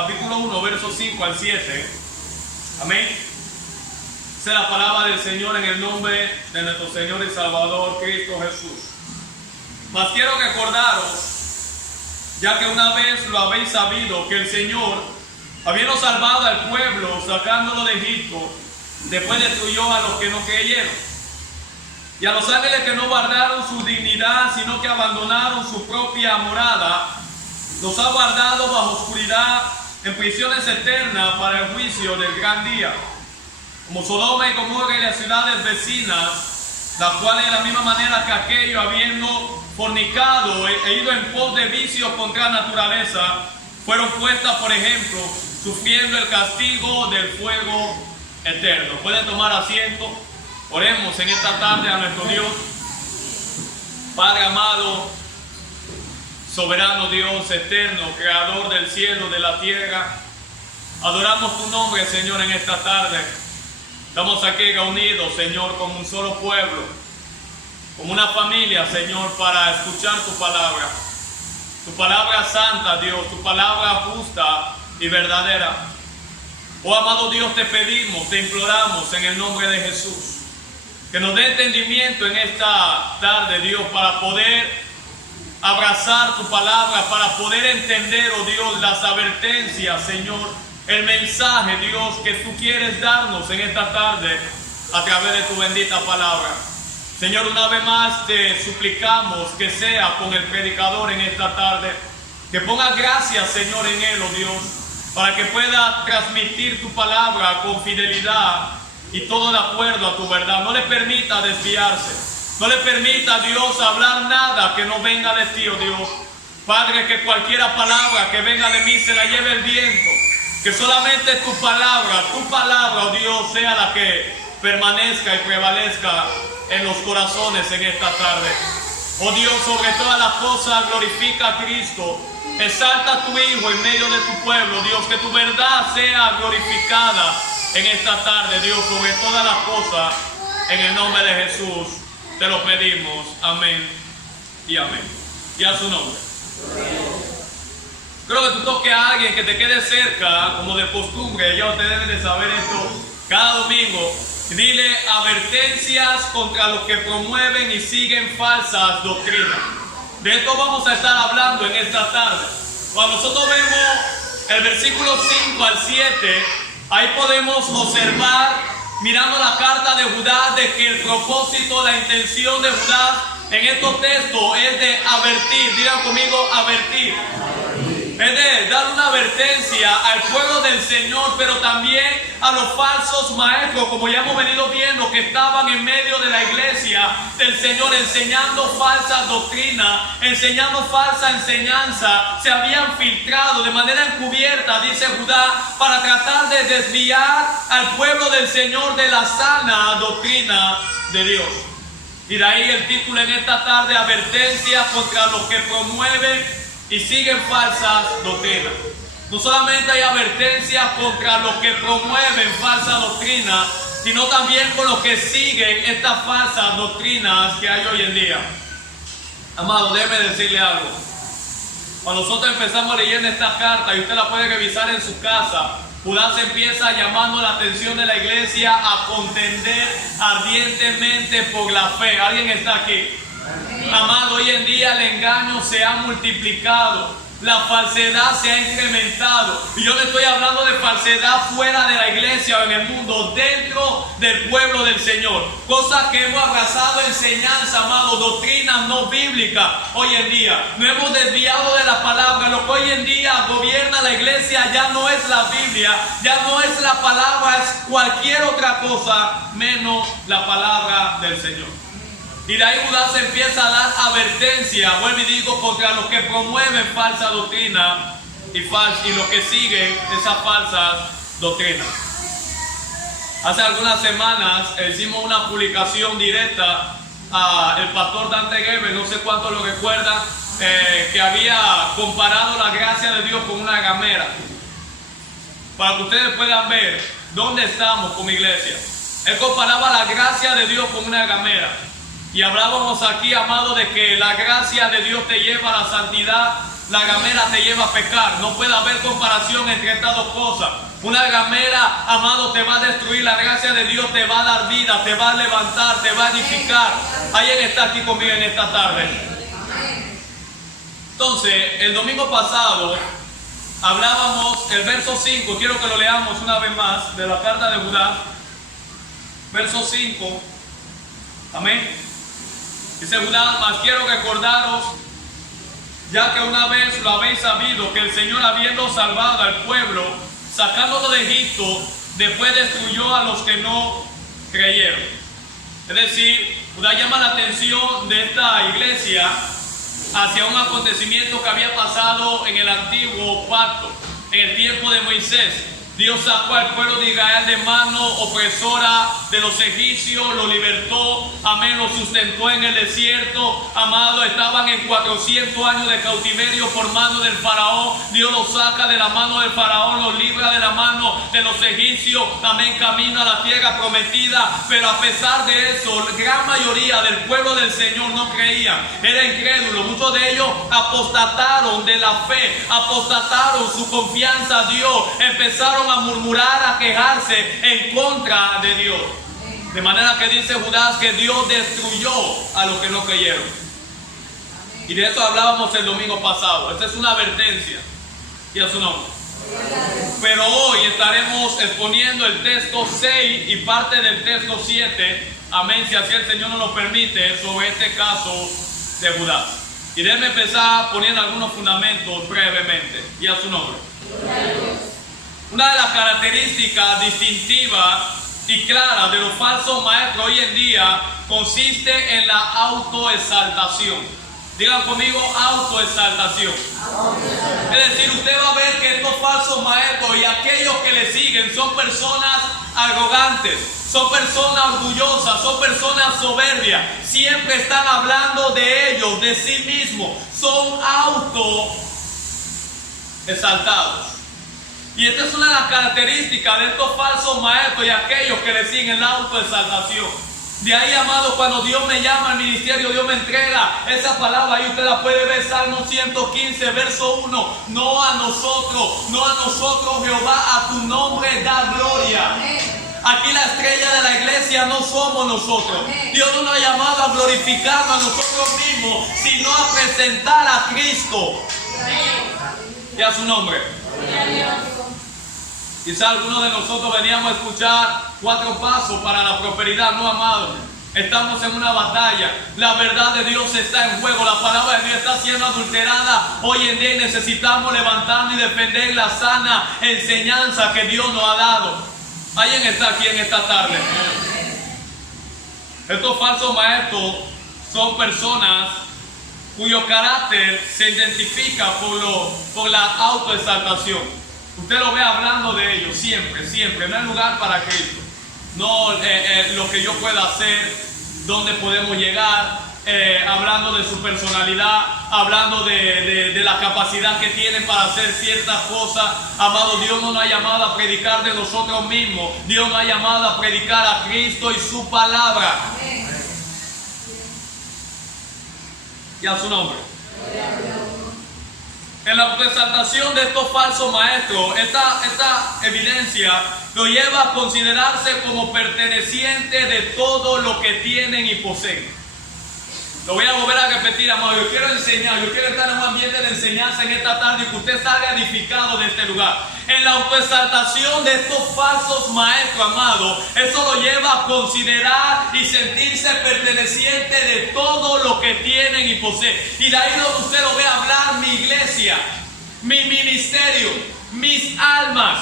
capítulo 1, versos 5 al 7. Amén. Esa es la palabra del Señor en el nombre de nuestro Señor y Salvador Cristo Jesús. Mas quiero recordaros, ya que una vez lo habéis sabido, que el Señor, habiendo salvado al pueblo, sacándolo de Egipto, después destruyó a los que no creyeron. Y a los ángeles que no guardaron su dignidad, sino que abandonaron su propia morada, los ha guardado bajo oscuridad en prisiones eternas para el juicio del gran día. Como Sodoma y Gomorra y las ciudades vecinas, las cuales de la misma manera que aquello, habiendo fornicado e ido en pos de vicios contra la naturaleza, fueron puestas por ejemplo, sufriendo el castigo del fuego eterno. Pueden tomar asiento. Oremos en esta tarde a nuestro Dios. Padre amado, soberano Dios eterno, creador del cielo, de la tierra, adoramos tu nombre, Señor, en esta tarde. Estamos aquí reunidos, Señor, como un solo pueblo, como una familia, Señor, para escuchar tu palabra santa, Dios, tu palabra justa y verdadera. Oh amado Dios, te pedimos, te imploramos en el nombre de Jesús, que nos dé entendimiento en esta tarde, Dios, para poder abrazar tu palabra, para poder entender, oh Dios, las advertencias, Señor, el mensaje, Dios, que tú quieres darnos en esta tarde a través de tu bendita palabra. Señor, una vez más te suplicamos que sea con el predicador en esta tarde, que ponga gracias, Señor, en él, oh Dios, para que pueda transmitir tu palabra con fidelidad y todo de acuerdo a tu verdad. No le permita desviarse, no le permita, Dios, hablar nada que no venga de ti, oh Dios. Padre, que cualquier palabra que venga de mí se la lleve el viento, que solamente tu palabra, oh Dios, sea la que permanezca y prevalezca en los corazones en esta tarde. Oh Dios, sobre todas las cosas glorifica a Cristo, exalta a tu Hijo en medio de tu pueblo, Dios, que tu verdad sea glorificada en esta tarde, Dios, sobre todas las cosas, en el nombre de Jesús te lo pedimos, amén y amén. Y a su nombre. Creo que tú toques a alguien que te quede cerca, como de costumbre, ya ustedes deben de saber esto, cada domingo, dile advertencias contra los que promueven y siguen falsas doctrinas. De esto vamos a estar hablando en esta tarde. Cuando nosotros vemos el versículo 5 al 7, ahí podemos observar, mirando la carta de Judá, de que el propósito, la intención de Judá en estos textos es de advertir. Digan conmigo, advertir. Es de dar una advertencia al pueblo del Señor, pero también a los falsos maestros, como ya hemos venido viendo, que estaban en medio de la iglesia del Señor, enseñando falsas doctrinas, enseñando falsa enseñanza. Se habían filtrado de manera encubierta, dice Judá, para tratar de desviar al pueblo del Señor de la sana doctrina de Dios. Y de ahí el título en esta tarde, advertencia contra los que promueven y siguen falsas doctrinas. No solamente hay advertencias contra los que promueven falsa doctrina, sino también con los que siguen estas falsas doctrinas que hay hoy en día. Amado, déjeme decirle algo. Cuando nosotros empezamos leyendo esta carta, y usted la puede revisar en su casa, Judá se empieza llamando la atención de la iglesia a contender ardientemente por la fe. ¿Alguien está aquí? Amado, hoy en día el engaño se ha multiplicado, la falsedad se ha incrementado, y yo no estoy hablando de falsedad fuera de la iglesia o en el mundo, dentro del pueblo del Señor, cosas que hemos abrazado, enseñanza, amado, doctrinas no bíblicas. Hoy en día no hemos desviado de la palabra. Lo que hoy en día gobierna la iglesia ya no es la Biblia, ya no es la palabra, es cualquier otra cosa menos la palabra del Señor. Y de ahí Judá se empieza a dar advertencia, vuelvo y digo, contra los que promueven falsa doctrina y los que siguen esas falsas doctrinas. Hace algunas semanas hicimos una publicación directa al pastor Dante Gebel, no sé cuántos lo recuerdan, que había comparado la gracia de Dios con una ramera. Para que ustedes puedan ver dónde estamos como iglesia. Él comparaba la gracia de Dios con una ramera. Y hablábamos aquí, amado, de que la gracia de Dios te lleva a la santidad, la ramera te lleva a pecar. No puede haber comparación entre estas dos cosas. Una ramera, amado, te va a destruir. La gracia de Dios te va a dar vida, te va a levantar, te va a edificar. ¿Alguien está aquí conmigo en esta tarde? Entonces, el domingo pasado hablábamos el verso 5. Quiero que lo leamos una vez más de la carta de Judá. Verso 5. Amén. Dice Judá: mas quiero recordaros, ya que una vez lo habéis sabido, que el Señor, habiendo salvado al pueblo, sacándolo de Egipto, después destruyó a los que no creyeron. Es decir, Judá llama la atención de esta iglesia hacia un acontecimiento que había pasado en el antiguo pacto, en el tiempo de Moisés. Dios sacó al pueblo de Israel de mano opresora de los egipcios, lo libertó, amén, lo sustentó en el desierto, amado. Estaban en 400 años de cautiverio por mano del faraón. Dios los saca de la mano del faraón, los libra de la mano de los egipcios, amén, camino a la tierra prometida. Pero a pesar de eso, la gran mayoría del pueblo del Señor no creía, era incrédulo. Muchos de ellos apostataron de la fe, apostataron su confianza a Dios, empezaron a murmurar, a quejarse en contra de Dios. De manera que dice Judá que Dios destruyó a los que no creyeron. Y de eso hablábamos el domingo pasado. Esta es una advertencia. Y a su nombre. Pero hoy estaremos exponiendo el texto 6 y parte del texto 7. Amén, si así el Señor nos lo permite, sobre este caso de Judá. Y déjenme empezar poniendo algunos fundamentos brevemente. Y a su nombre. Una de las características distintivas y claras de los falsos maestros hoy en día consiste en la autoexaltación. Digan conmigo: autoexaltación. Es decir, usted va a ver que estos falsos maestros y aquellos que le siguen son personas arrogantes, son personas orgullosas, son personas soberbias. Siempre están hablando de ellos, de sí mismos. Son autoexaltados. Y esta es una de las características de estos falsos maestros y aquellos que le siguen, la autoexaltación. De ahí, amado, cuando Dios me llama al ministerio, Dios me entrega esa palabra. Ahí usted la puede ver, Salmo 115, verso 1. No a nosotros, Jehová, a tu nombre da gloria. Aquí la estrella de la iglesia no somos nosotros. Dios no nos ha llamado a glorificarnos a nosotros mismos, sino a presentar a Cristo. Y a su nombre. Quizá algunos de nosotros veníamos a escuchar 4 pasos para la prosperidad. No, amado, estamos en una batalla. La verdad de Dios está en juego. La palabra de Dios está siendo adulterada hoy en día y necesitamos levantarnos y defender la sana enseñanza que Dios nos ha dado. ¿Alguien está aquí en esta tarde? Estos falsos maestros son personas cuyo carácter se identifica por la autoexaltación. Usted lo ve hablando de ellos siempre. No hay lugar para Cristo. No lo que yo pueda hacer, dónde podemos llegar, hablando de su personalidad, hablando de la capacidad que tienen para hacer ciertas cosas. Amado, Dios no nos ha llamado a predicar de nosotros mismos. Dios nos ha llamado a predicar a Cristo y su palabra. Y a su nombre. En la autoexaltación de estos falsos maestros, esta evidencia lo lleva a considerarse como perteneciente de todo lo que tienen y poseen. Lo voy a volver a repetir, amado. Yo quiero enseñar, yo quiero estar en un ambiente de enseñanza en esta tarde y que usted salga edificado de este lugar. En la autoexaltación de estos falsos maestros, amado, eso lo lleva a considerar y sentirse perteneciente de todo lo que tienen y poseen. Y de ahí donde usted lo ve hablar: mi iglesia, mi ministerio, mis almas.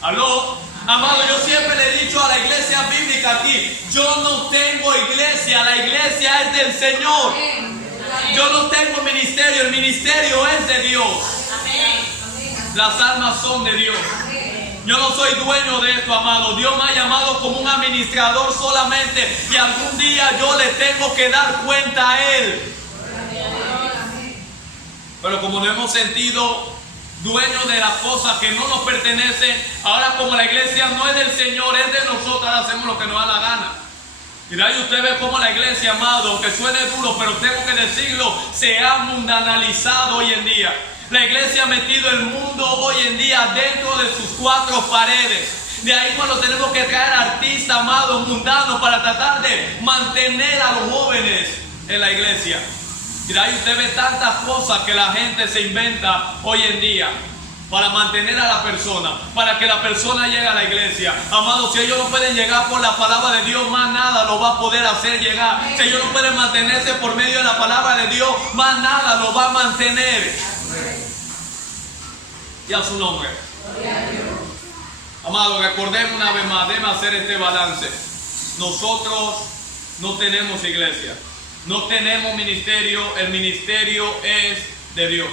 ¿Aló? Amado, yo siempre le he dicho a la iglesia bíblica aquí: yo no tengo iglesia, la iglesia es del Señor. Yo no tengo ministerio, el ministerio es de Dios. Las almas son de Dios. Yo no soy dueño de esto, amado. Dios me ha llamado como un administrador solamente, y algún día yo le tengo que dar cuenta a Él. Pero como no hemos sentido dueños de las cosas que no nos pertenecen, ahora como la iglesia no es del Señor, es de nosotros, ahora hacemos lo que nos da la gana. Y de ahí usted ve cómo la iglesia, amado, aunque suene duro, pero tengo que decirlo, se ha mundanalizado hoy en día. La iglesia ha metido el mundo hoy en día dentro de sus cuatro paredes. De ahí cuando tenemos que traer artistas, amados, mundanos, para tratar de mantener a los jóvenes en la iglesia. Y de ahí usted ve tantas cosas que la gente se inventa hoy en día para mantener a la persona, para que la persona llegue a la iglesia. Amados, si ellos no pueden llegar por la palabra de Dios, más nada lo va a poder hacer llegar. Si ellos no pueden mantenerse por medio de la palabra de Dios, más nada lo va a mantener. Y a su nombre. Amado, recordemos una vez más, debemos hacer este balance. Nosotros no tenemos iglesia, no tenemos ministerio, el ministerio es de Dios.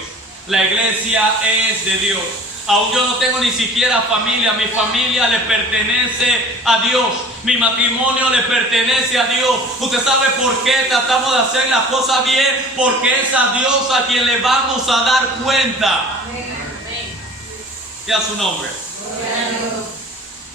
La iglesia es de Dios. Aún yo no tengo ni siquiera familia, mi familia le pertenece a Dios, mi matrimonio le pertenece a Dios. Usted sabe por qué tratamos de hacer las cosas bien, porque es a Dios a quien le vamos a dar cuenta. Y a su nombre.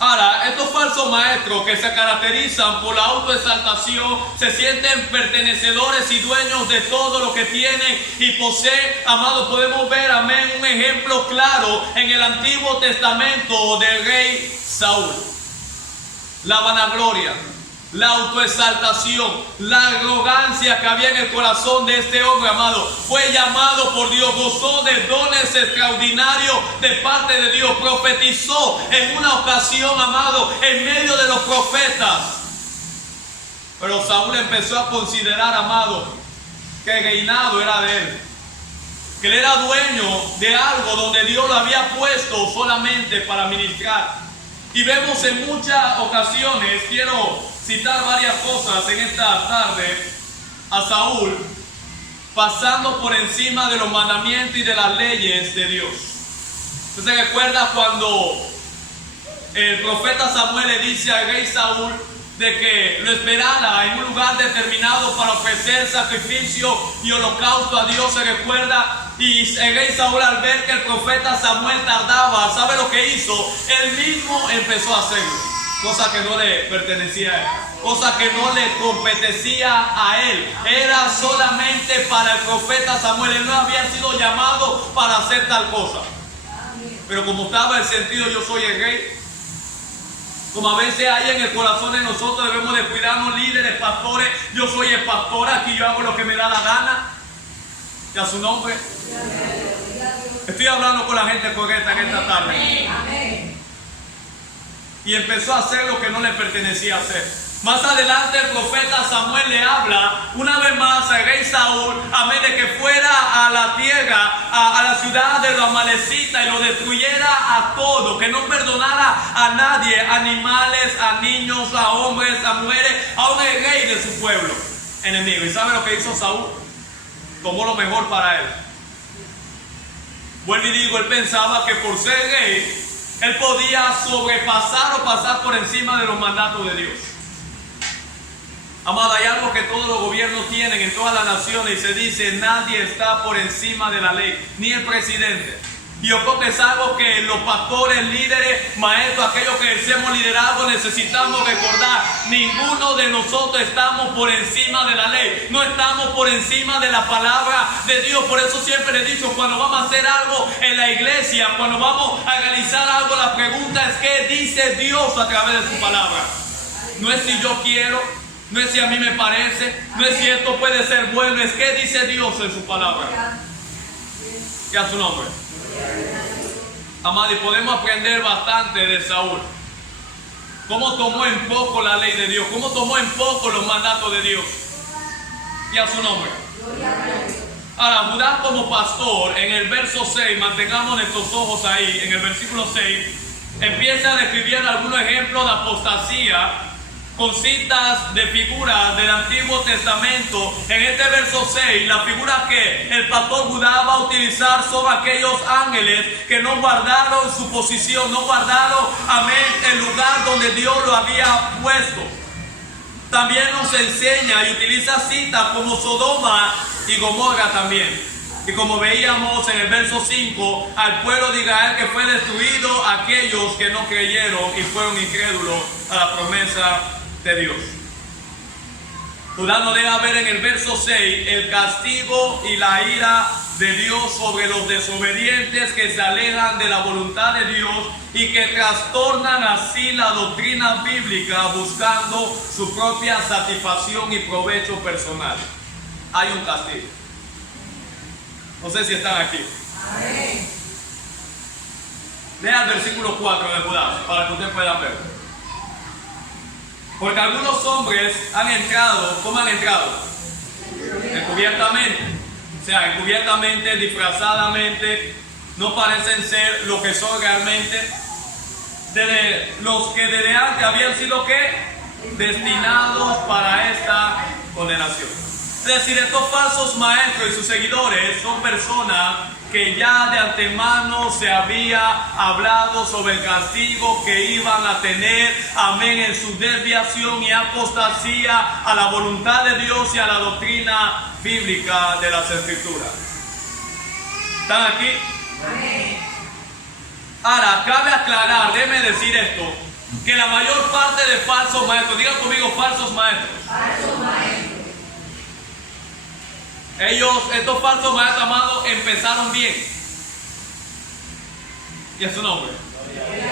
Ahora, estos falsos maestros que se caracterizan por la autoexaltación, se sienten pertenecedores y dueños de todo lo que tienen y poseen. Amados, podemos ver, amén, un ejemplo claro en el Antiguo Testamento del rey Saúl. La vanagloria, la autoexaltación, la arrogancia que había en el corazón de este hombre, amado. Fue llamado por Dios, gozó de dones extraordinarios de parte de Dios, profetizó en una ocasión, amado, en medio de los profetas. Pero Saúl empezó a considerar, amado, que el reinado era de él, que él era dueño de algo donde Dios lo había puesto solamente para ministrar. Y vemos en muchas ocasiones, quiero citar varias cosas en esta tarde, a Saúl pasando por encima de los mandamientos y de las leyes de Dios. ¿Usted se recuerda cuando el profeta Samuel le dice al rey Saúl de que lo esperara en un lugar determinado para ofrecer sacrificio y holocausto a Dios? Se recuerda. Y el rey Saúl, al ver que el profeta Samuel tardaba, ¿sabe lo que hizo? Él mismo empezó a hacerlo, cosa que no le pertenecía a él, cosa que no le competecía a él. Era solamente para el profeta Samuel. Él no había sido llamado para hacer tal cosa. Pero como estaba el sentido yo soy el rey, como a veces hay en el corazón de nosotros, debemos de cuidarnos, líderes, pastores. Yo soy el pastor, aquí yo hago lo que me da la gana. Y a su nombre. Estoy hablando con la gente correcta en esta tarde. Y empezó a hacer lo que no le pertenecía hacer. Más adelante el profeta Samuel le habla una vez más al rey Saúl, amén, de que fuera a la tierra, a la ciudad de los amalecitas y lo destruyera a todo, que no perdonara a nadie, animales, a niños, a hombres, a mujeres, aún el rey de su pueblo enemigo. ¿Y sabe lo que hizo Saúl? Tomó lo mejor para él. Vuelvo y digo, él pensaba que por ser rey, él podía sobrepasar o pasar por encima de los mandatos de Dios. Amado, hay algo que todos los gobiernos tienen en todas las naciones y se dice: nadie está por encima de la ley, ni el presidente. Y yo creo que es algo que los pastores, líderes, maestros, aquellos que ejercemos liderazgo necesitamos recordar. Ninguno de nosotros estamos por encima de la ley, no estamos por encima de la palabra de Dios. Por eso siempre he dicho, cuando vamos a hacer algo en la iglesia, cuando vamos a realizar algo, la pregunta es: ¿qué dice Dios a través de su palabra? No es si yo quiero, no es si a mí me parece, no es si esto puede ser bueno, es qué dice Dios en su palabra. Y a su nombre. Amado, y podemos aprender bastante de Saúl. Cómo tomó en poco la ley de Dios, cómo tomó en poco los mandatos de Dios. Y a su nombre. Ahora, Judá como pastor, en el verso 6, mantengamos nuestros ojos ahí, en el versículo 6, empieza a describir algunos ejemplos de apostasía con citas de figuras del Antiguo Testamento. En este verso 6, la figura que el pastor Judá va a utilizar son aquellos ángeles que no guardaron su posición, no guardaron, amén, el lugar donde Dios lo había puesto. También nos enseña y utiliza citas como Sodoma y Gomorra también. Y como veíamos en el verso 5, al pueblo de Israel que fue destruido, aquellos que no creyeron y fueron incrédulos a la promesa de Dios. Judá nos deja ver en el verso 6 el castigo y la ira de Dios sobre los desobedientes que se alejan de la voluntad de Dios y que trastornan así la doctrina bíblica buscando su propia satisfacción y provecho personal. Hay un castigo. No sé si están aquí. Amén. Lea el versículo 4 de Judas para que ustedes puedan ver. Porque algunos hombres han entrado, ¿cómo han entrado? Encubiertamente. O sea, encubiertamente, disfrazadamente, no parecen ser lo que son realmente. Los que desde antes habían sido ¿qué? Destinados para esta condenación. Es decir, estos falsos maestros y sus seguidores son personas que ya de antemano se había hablado sobre el castigo que iban a tener, amén, en su desviación y apostasía a la voluntad de Dios y a la doctrina bíblica de las Escrituras. ¿Están aquí? Ahora, cabe aclarar, déjeme decir esto, que la mayor parte de falsos maestros, digan conmigo falsos maestros. Falsos maestros. Estos falsos maestros, amados, empezaron bien. Y es su nombre.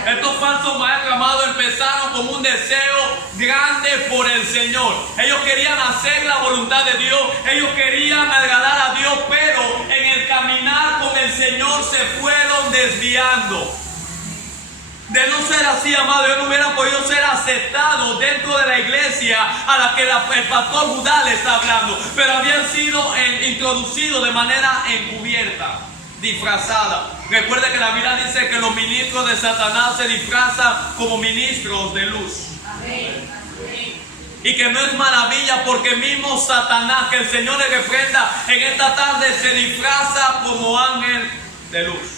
Estos falsos maestros, amados, empezaron con un deseo grande por el Señor. Ellos querían hacer la voluntad de Dios. Ellos querían agradar a Dios, pero en el caminar con el Señor se fueron desviando. De no ser así, amado, yo no hubiera podido ser aceptado dentro de la iglesia a la que el pastor Judá le está hablando, pero habían sido introducidos de manera encubierta, disfrazada. Recuerde que la Biblia dice que los ministros de Satanás se disfrazan como ministros de luz. Amén. Y que no es maravilla porque mismo Satanás, que el Señor le reprenda, en esta tarde se disfraza como ángel de luz.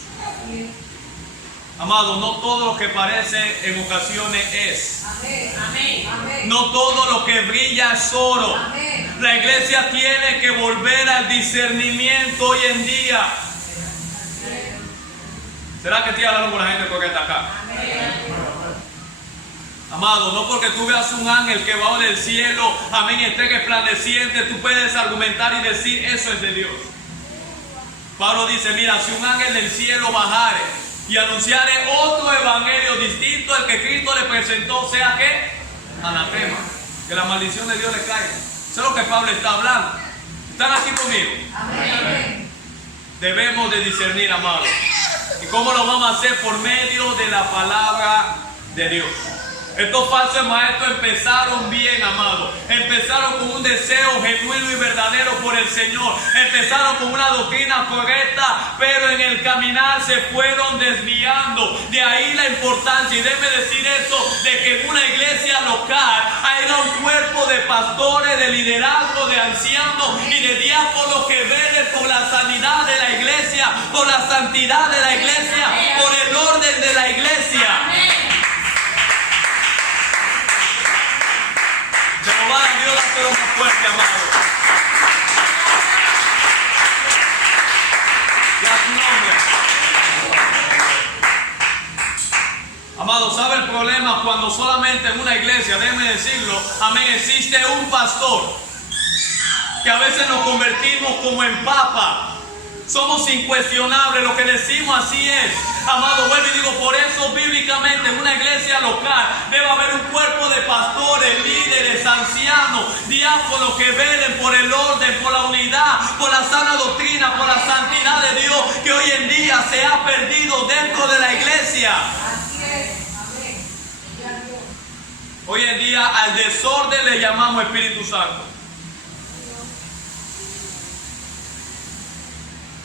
Amado, no todo lo que parece en ocasiones es. Amén. No todo lo que brilla es oro. Amén. La iglesia tiene que volver al discernimiento hoy en día. ¿Será que estoy hablando con la gente correcta acá? Amén. Amado, no porque tú veas un ángel que va del cielo, amén, esté resplandeciente, tú puedes argumentar y decir eso es de Dios. Pablo dice, mira, si un ángel del cielo bajare y anunciaré otro evangelio distinto al que Cristo le presentó, sea que anatema, que la maldición de Dios le caiga. Eso es lo que Pablo está hablando. ¿Están aquí conmigo? Amén. Debemos de discernir, amados. ¿Y cómo lo vamos a hacer? Por medio de la palabra de Dios. Estos falsos maestros empezaron bien, amados. Empezaron con un deseo genuino y verdadero por el Señor. Empezaron con una doctrina correcta, pero en el caminar se fueron desviando. De ahí la importancia, y déjeme decir esto, de que en una iglesia local haya un cuerpo de pastores, de liderazgo, de ancianos y de diáconos que velen por la sanidad de la iglesia, por la santidad de la iglesia, por el orden de la iglesia. Jehová Dios la hace más fuerte, amado. Y a su nombre. Amado, ¿sabe el problema? Cuando solamente en una iglesia, déjeme decirlo, amén, existe un pastor, que a veces nos convertimos como en papa. Somos incuestionables, lo que decimos así es. Amado, vuelvo y digo, por eso bíblicamente en una iglesia local debe haber un cuerpo de pastores, líderes, ancianos, diáconos que velen por el orden, por la unidad, por la sana doctrina, por la santidad de Dios, que hoy en día se ha perdido dentro de la iglesia. Así es. Amén. Hoy en día al desorden le llamamos Espíritu Santo.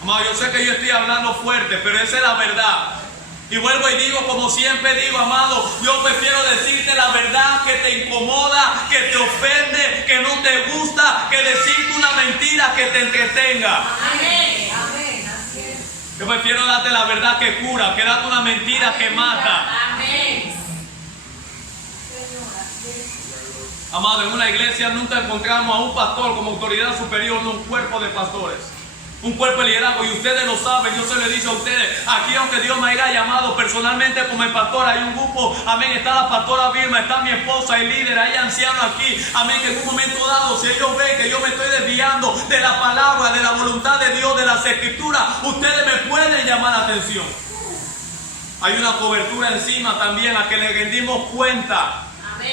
Amado, yo sé que yo estoy hablando fuerte, pero esa es la verdad. Y vuelvo y digo, como siempre digo, amado, yo prefiero decirte la verdad que te incomoda, que te ofende, que no te gusta, que decirte una mentira que te entretenga. Amén. Amén. Así es. Yo prefiero darte la verdad que cura, que darte una mentira que mata. Amén. Amado, en una iglesia nunca encontramos a un pastor como autoridad superior, no un cuerpo de pastores. un cuerpo de liderazgo, y ustedes lo saben, yo se lo he dicho a ustedes, aquí aunque Dios me haya llamado personalmente como el pastor, hay un grupo, amén, está la pastora Vilma, está mi esposa, el líder, hay ancianos aquí, amén, que en un momento dado, si ellos ven que yo me estoy desviando de la palabra, de la voluntad de Dios, de las escrituras, ustedes me pueden llamar la atención. Hay una cobertura encima también a que le rendimos cuenta.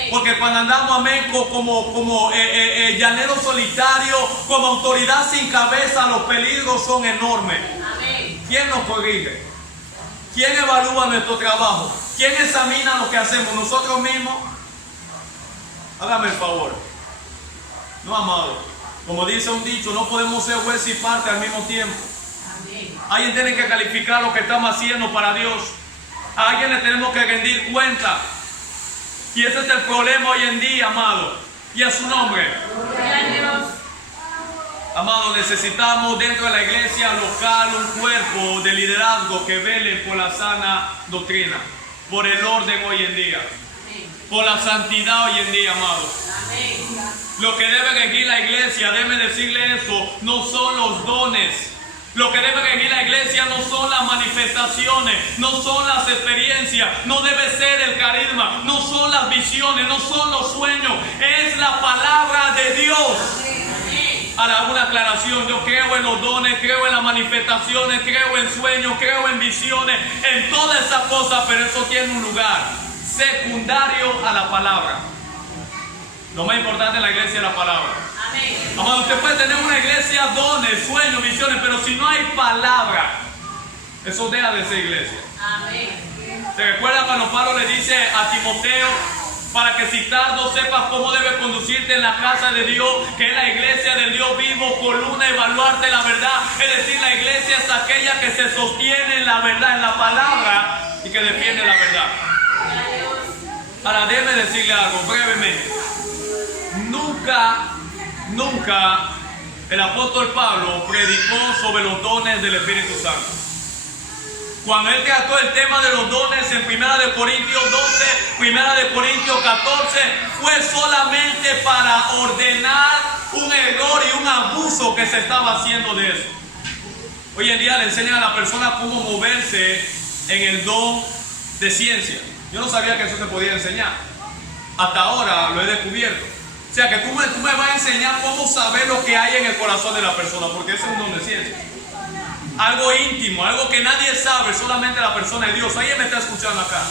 Porque cuando andamos, amén, como llaneros solitarios, como autoridad sin cabeza, los peligros son enormes. Amén. ¿Quién nos corrige? ¿Quién evalúa nuestro trabajo? ¿Quién examina lo que hacemos? ¿Nosotros mismos? Hágame el favor. No, amado. Como dice un dicho, no podemos ser juez y parte al mismo tiempo. Amén. Alguien tiene que calificar lo que estamos haciendo para Dios. A alguien le tenemos que rendir cuenta. Y ese es el problema hoy en día, amado. Y a su nombre. Amado, necesitamos dentro de la iglesia local un cuerpo de liderazgo que vele por la sana doctrina, por el orden hoy en día, por la santidad hoy en día, amado. Lo que debe regir la iglesia, déjeme decirle eso, no son los dones. Lo que debe regir la iglesia no son las manifestaciones, no son las experiencias, no debe ser el carisma, no son las visiones, no son los sueños, es la palabra de Dios. Ahora, una aclaración, yo creo en los dones, creo en las manifestaciones, creo en sueños, creo en visiones, en todas esas cosas, pero eso tiene un lugar secundario a la palabra. Lo más importante en la iglesia es la palabra. Amado, usted puede tener una iglesia, dones, sueños, visiones, pero si no hay palabra, eso deja de ser iglesia. ¿Se recuerda cuando Pablo le dice a Timoteo, para que si tardo sepas cómo debes conducirte en la casa de Dios, que es la iglesia del Dios vivo, columna y baluarte la verdad? Es decir, la iglesia es aquella que se sostiene en la verdad, en la palabra, y que defiende la verdad. Ahora, déjeme decirle algo brevemente. Nunca el apóstol Pablo predicó sobre los dones del Espíritu Santo. Cuando él trató el tema de los dones en 1 Corintios 12, 1 Corintios 14, fue solamente para ordenar un error y un abuso que se estaba haciendo de eso. Hoy en día le enseñan a la persona cómo moverse en el don de ciencia. Yo no sabía que eso se podía enseñar. Hasta ahora lo he descubierto. O sea que tú me vas a enseñar cómo saber lo que hay en el corazón de la persona, porque ese es un don de ciencia. Algo íntimo, algo que nadie sabe, solamente la persona de Dios. ¿Alguien me está escuchando acá?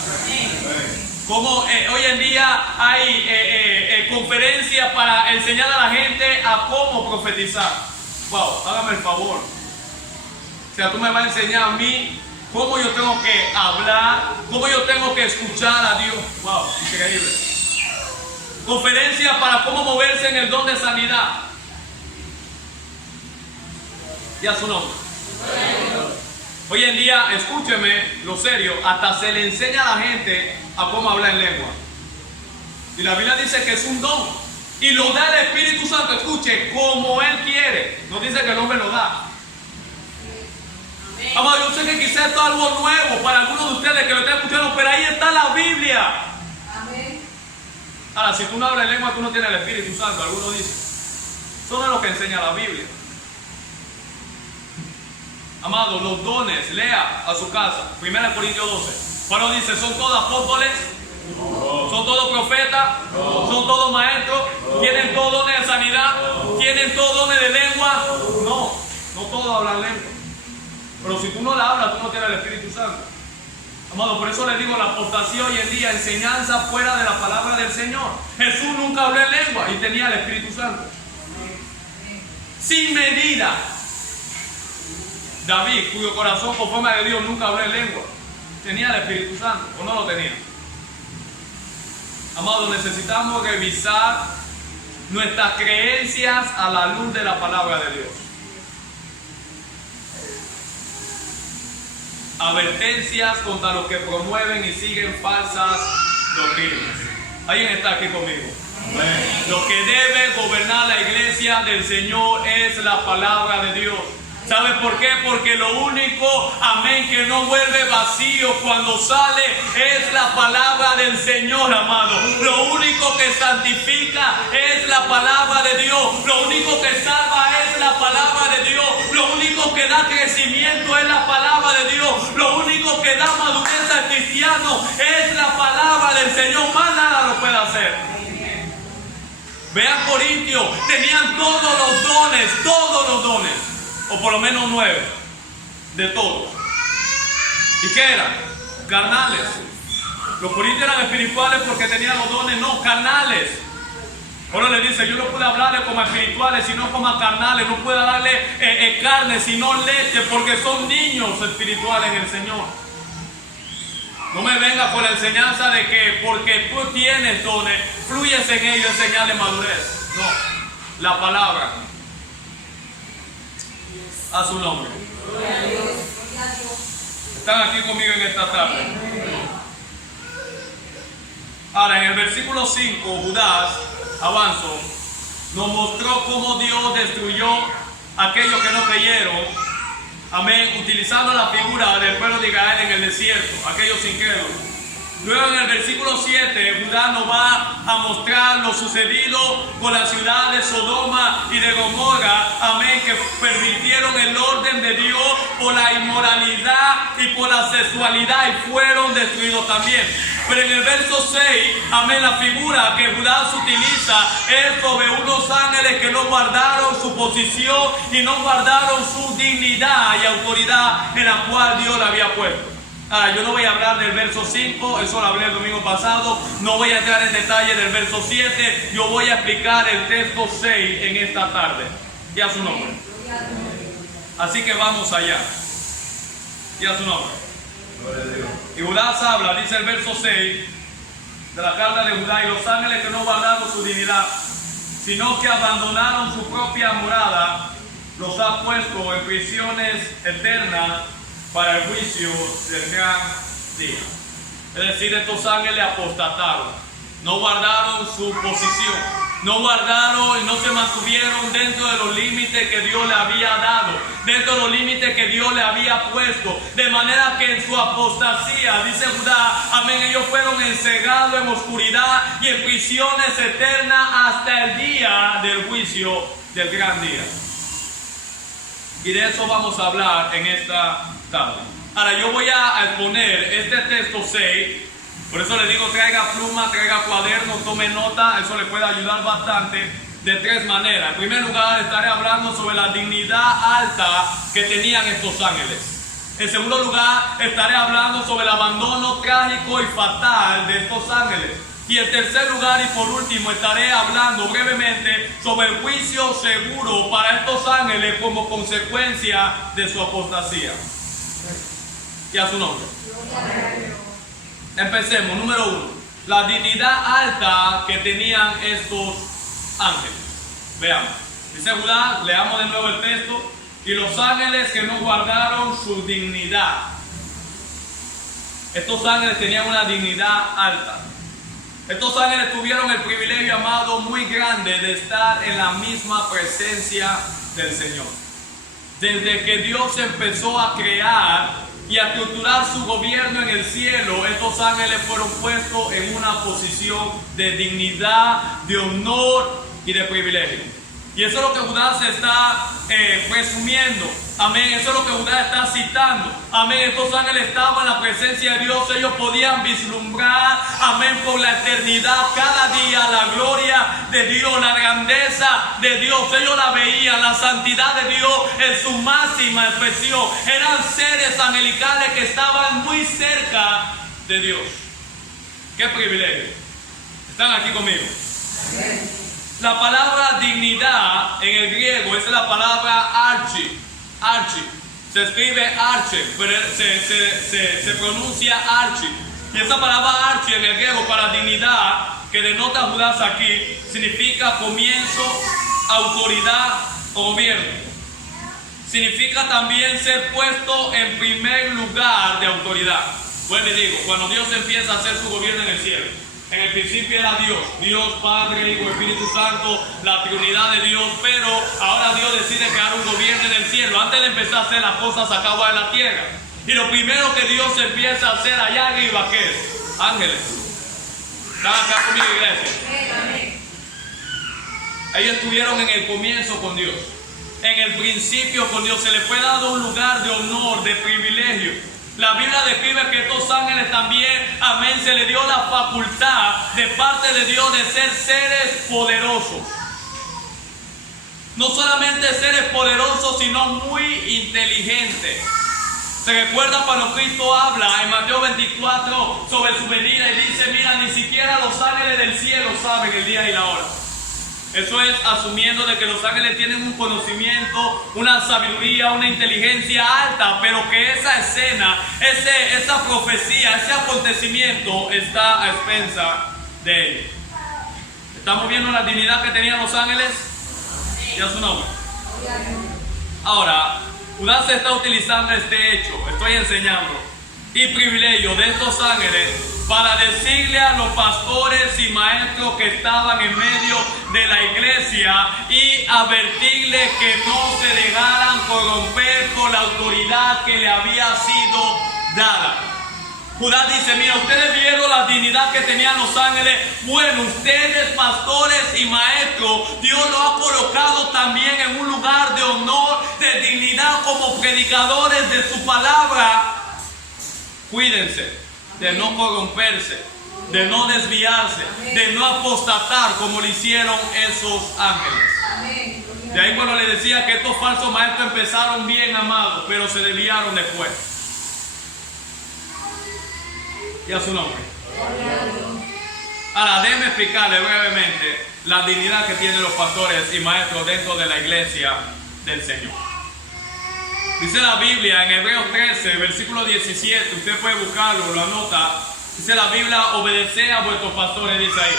Como hoy en día hay conferencias para enseñar a la gente a cómo profetizar. Wow, hágame el favor. O sea, tú me vas a enseñar a mí cómo yo tengo que hablar, cómo yo tengo que escuchar a Dios. Wow, increíble. Conferencia para cómo moverse en el don de sanidad. Y a su nombre. Hoy en día, escúcheme, lo serio, hasta se le enseña a la gente a cómo hablar en lengua. Y la Biblia dice que es un don. Y lo da el Espíritu Santo, escuche, como Él quiere. No dice que el hombre lo da. Amado, yo sé que quizás esto es algo nuevo para algunos de ustedes que lo están escuchando, pero ahí está la Biblia. Ahora, si tú no hablas en lengua, tú no tienes el Espíritu Santo. Algunos dicen. Eso no es lo que enseña la Biblia. Amado, los dones, lea a su casa. 1 Corintios 12. Pablo dice, ¿son todos apóstoles? No. ¿Son todos profetas? No. ¿Son todos maestros? No. ¿Tienen todos dones de sanidad? No. ¿Tienen todos dones de lengua? No. No todos hablan lengua. Pero si tú no la hablas, tú no tienes el Espíritu Santo. Amado, por eso le digo, la apostasía hoy en día, enseñanza fuera de la palabra del Señor. Jesús nunca habló en lengua y tenía el Espíritu Santo. Sin medida. David, cuyo corazón conforme a Dios nunca habló en lengua, tenía el Espíritu Santo, ¿o no lo tenía? Amado, necesitamos revisar nuestras creencias a la luz de la palabra de Dios. Advertencias contra los que promueven y siguen falsas doctrinas. ¿Alguien está aquí conmigo? Amén. Lo que debe gobernar la iglesia del Señor es la palabra de Dios. ¿Sabe por qué? Porque lo único, amén, que no vuelve vacío cuando sale es la palabra del Señor, amado. Lo único que santifica es la palabra de Dios. Lo único que salva es la palabra de Dios. Lo único que da crecimiento es la palabra de Dios. Lo único que da madurez al cristiano es la palabra del Señor. Más nada lo puede hacer. Vean Corintios, tenían todos los dones, o por lo menos 9, de todos. ¿Y qué eran? Carnales. Los corintios eran espirituales porque tenían los dones, no, carnales. Ahora le dice, yo no puedo hablarle como a espirituales, sino como a carnales. No puedo darle carne, sino leche, porque son niños espirituales en el Señor. No me venga con la enseñanza de que porque tú tienes dones, fluyes en ellos, es señal de madurez. No, la palabra. A su nombre. Están aquí conmigo en esta tarde. Ahora, en el versículo 5, Judas, avanzo, nos mostró cómo Dios destruyó a aquellos que no creyeron. Amén, utilizando la figura del pueblo de Israel en el desierto, aquellos incrédulos. Luego en el versículo 7, Judá nos va a mostrar lo sucedido con la ciudad de Sodoma y de Gomorra, amén, que permitieron el orden de Dios por la inmoralidad y por la sexualidad y fueron destruidos también. Pero en el verso 6, amén, la figura que Judá utiliza es sobre unos ángeles que no guardaron su posición y no guardaron su dignidad y autoridad en la cual Dios la había puesto. Yo no voy a hablar del verso 5, eso lo hablé el domingo pasado. No voy a entrar en detalle del verso 7. Yo voy a explicar el texto 6 en esta tarde. Y a su nombre. Así que vamos allá. Y a su nombre. Y Judá habla, dice el verso 6 de la carta de Judá: y los ángeles que no guardaron su dignidad, sino que abandonaron su propia morada, los ha puesto en prisiones eternas para el juicio del gran día. Es decir, estos ángeles apostataron, no guardaron su posición, no guardaron y no se mantuvieron dentro de los límites que Dios le había dado, dentro de los límites que Dios le había puesto, de manera que en su apostasía, dice Judá, amén, ellos fueron encerrados en oscuridad y en prisiones eternas hasta el día del juicio del gran día. Y de eso vamos a hablar en esta tarde. Ahora yo voy a exponer este texto 6, por eso le digo traiga pluma, traiga cuaderno, tome nota, eso le puede ayudar bastante, de 3 maneras. En primer lugar estaré hablando sobre la dignidad alta que tenían estos ángeles. En segundo lugar estaré hablando sobre el abandono trágico y fatal de estos ángeles. Y en tercer lugar y por último estaré hablando brevemente sobre el juicio seguro para estos ángeles como consecuencia de su apostasía. Y a su nombre. Empecemos. Número 1. La dignidad alta que tenían estos ángeles. Veamos. Dice Judá, leamos de nuevo el texto. Y los ángeles que no guardaron su dignidad. Estos ángeles tenían una dignidad alta. Estos ángeles tuvieron el privilegio, amado, muy grande de estar en la misma presencia del Señor. Desde que Dios empezó a crear y a estructurar su gobierno en el cielo, estos ángeles fueron puestos en una posición de dignidad, de honor y de privilegio. Y eso es lo que Judá se está presumiendo. Amén. Eso es lo que Judá está citando. Amén. Estos ángeles estaban en la presencia de Dios. Ellos podían vislumbrar, amén, por la eternidad, cada día la gloria de Dios, la grandeza de Dios. Ellos la veían, la santidad de Dios en su máxima expresión. Eran seres angelicales que estaban muy cerca de Dios. ¡Qué privilegio! ¿Están aquí conmigo? Amén. La palabra dignidad en el griego es la palabra archi. Archi. Se escribe arche, pero se pronuncia archi. Y esa palabra archi en el griego para dignidad, que denota Judá aquí, significa comienzo, autoridad o gobierno. Significa también ser puesto en primer lugar de autoridad. Pues le digo, cuando Dios empieza a hacer su gobierno en el cielo, en el principio era Dios, Dios Padre, Hijo, Espíritu Santo, la Trinidad de Dios, pero ahora Dios decide crear un gobierno en el cielo, antes de empezar a hacer las cosas acá abajo en la tierra. Y lo primero que Dios empieza a hacer allá arriba, ¿qué es? Ángeles. ¿Están acá conmigo, iglesia? Ellos estuvieron en el comienzo con Dios. en el principio con Dios, se le fue dado un lugar de honor, de privilegio. La Biblia describe que estos ángeles también, amén, se le dio la facultad de parte de Dios de ser seres poderosos. No solamente seres poderosos, sino muy inteligentes. Se recuerda cuando Cristo habla en Mateo 24 sobre su venida y dice, mira, ni siquiera los ángeles del cielo saben el día y la hora. Eso es asumiendo de que los ángeles tienen un conocimiento, una sabiduría, una inteligencia alta, pero que esa escena, esa profecía, ese acontecimiento está a expensa de ellos. ¿Estamos viendo la dignidad que tenían los ángeles? Ya su nombre. Ahora, Judá se está utilizando este hecho, estoy enseñando, y privilegio de estos ángeles para decirle a los pastores y maestros que estaban en medio de la iglesia y advertirle que no se dejaran corromper por la autoridad que le había sido dada. Judá dice, mira, ustedes vieron la dignidad que tenían los ángeles. Bueno, ustedes, pastores y maestros, Dios los ha colocado también en un lugar de honor, de dignidad como predicadores de su palabra. Cuídense de no corromperse, de no desviarse, de no apostatar como lo hicieron esos ángeles. De ahí cuando le decía que estos falsos maestros empezaron bien, amados, pero se desviaron después. Y a su nombre. Ahora, déjenme explicarle brevemente la dignidad que tienen los pastores y maestros dentro de la iglesia del Señor. Dice la Biblia en Hebreos 13, versículo 17, usted puede buscarlo, lo anota. Dice la Biblia, obedeced a vuestros pastores, dice ahí,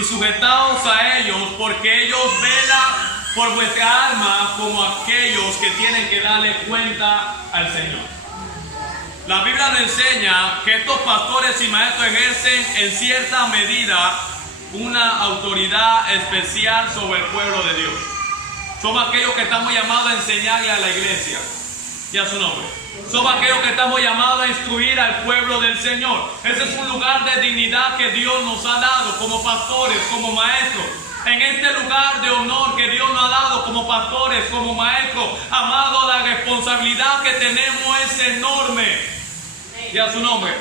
y sujetaos a ellos, porque ellos velan por vuestra alma como aquellos que tienen que darle cuenta al Señor. La Biblia nos enseña que estos pastores y maestros ejercen en cierta medida una autoridad especial sobre el pueblo de Dios. Somos aquellos que estamos llamados a enseñarle a la iglesia y a su nombre. Somos aquellos que estamos llamados a instruir al pueblo del Señor. Ese es un lugar de dignidad que Dios nos ha dado como pastores, como maestros. En este lugar de honor que Dios nos ha dado como pastores, como maestros, amado, la responsabilidad que tenemos es enorme. Y a su nombre.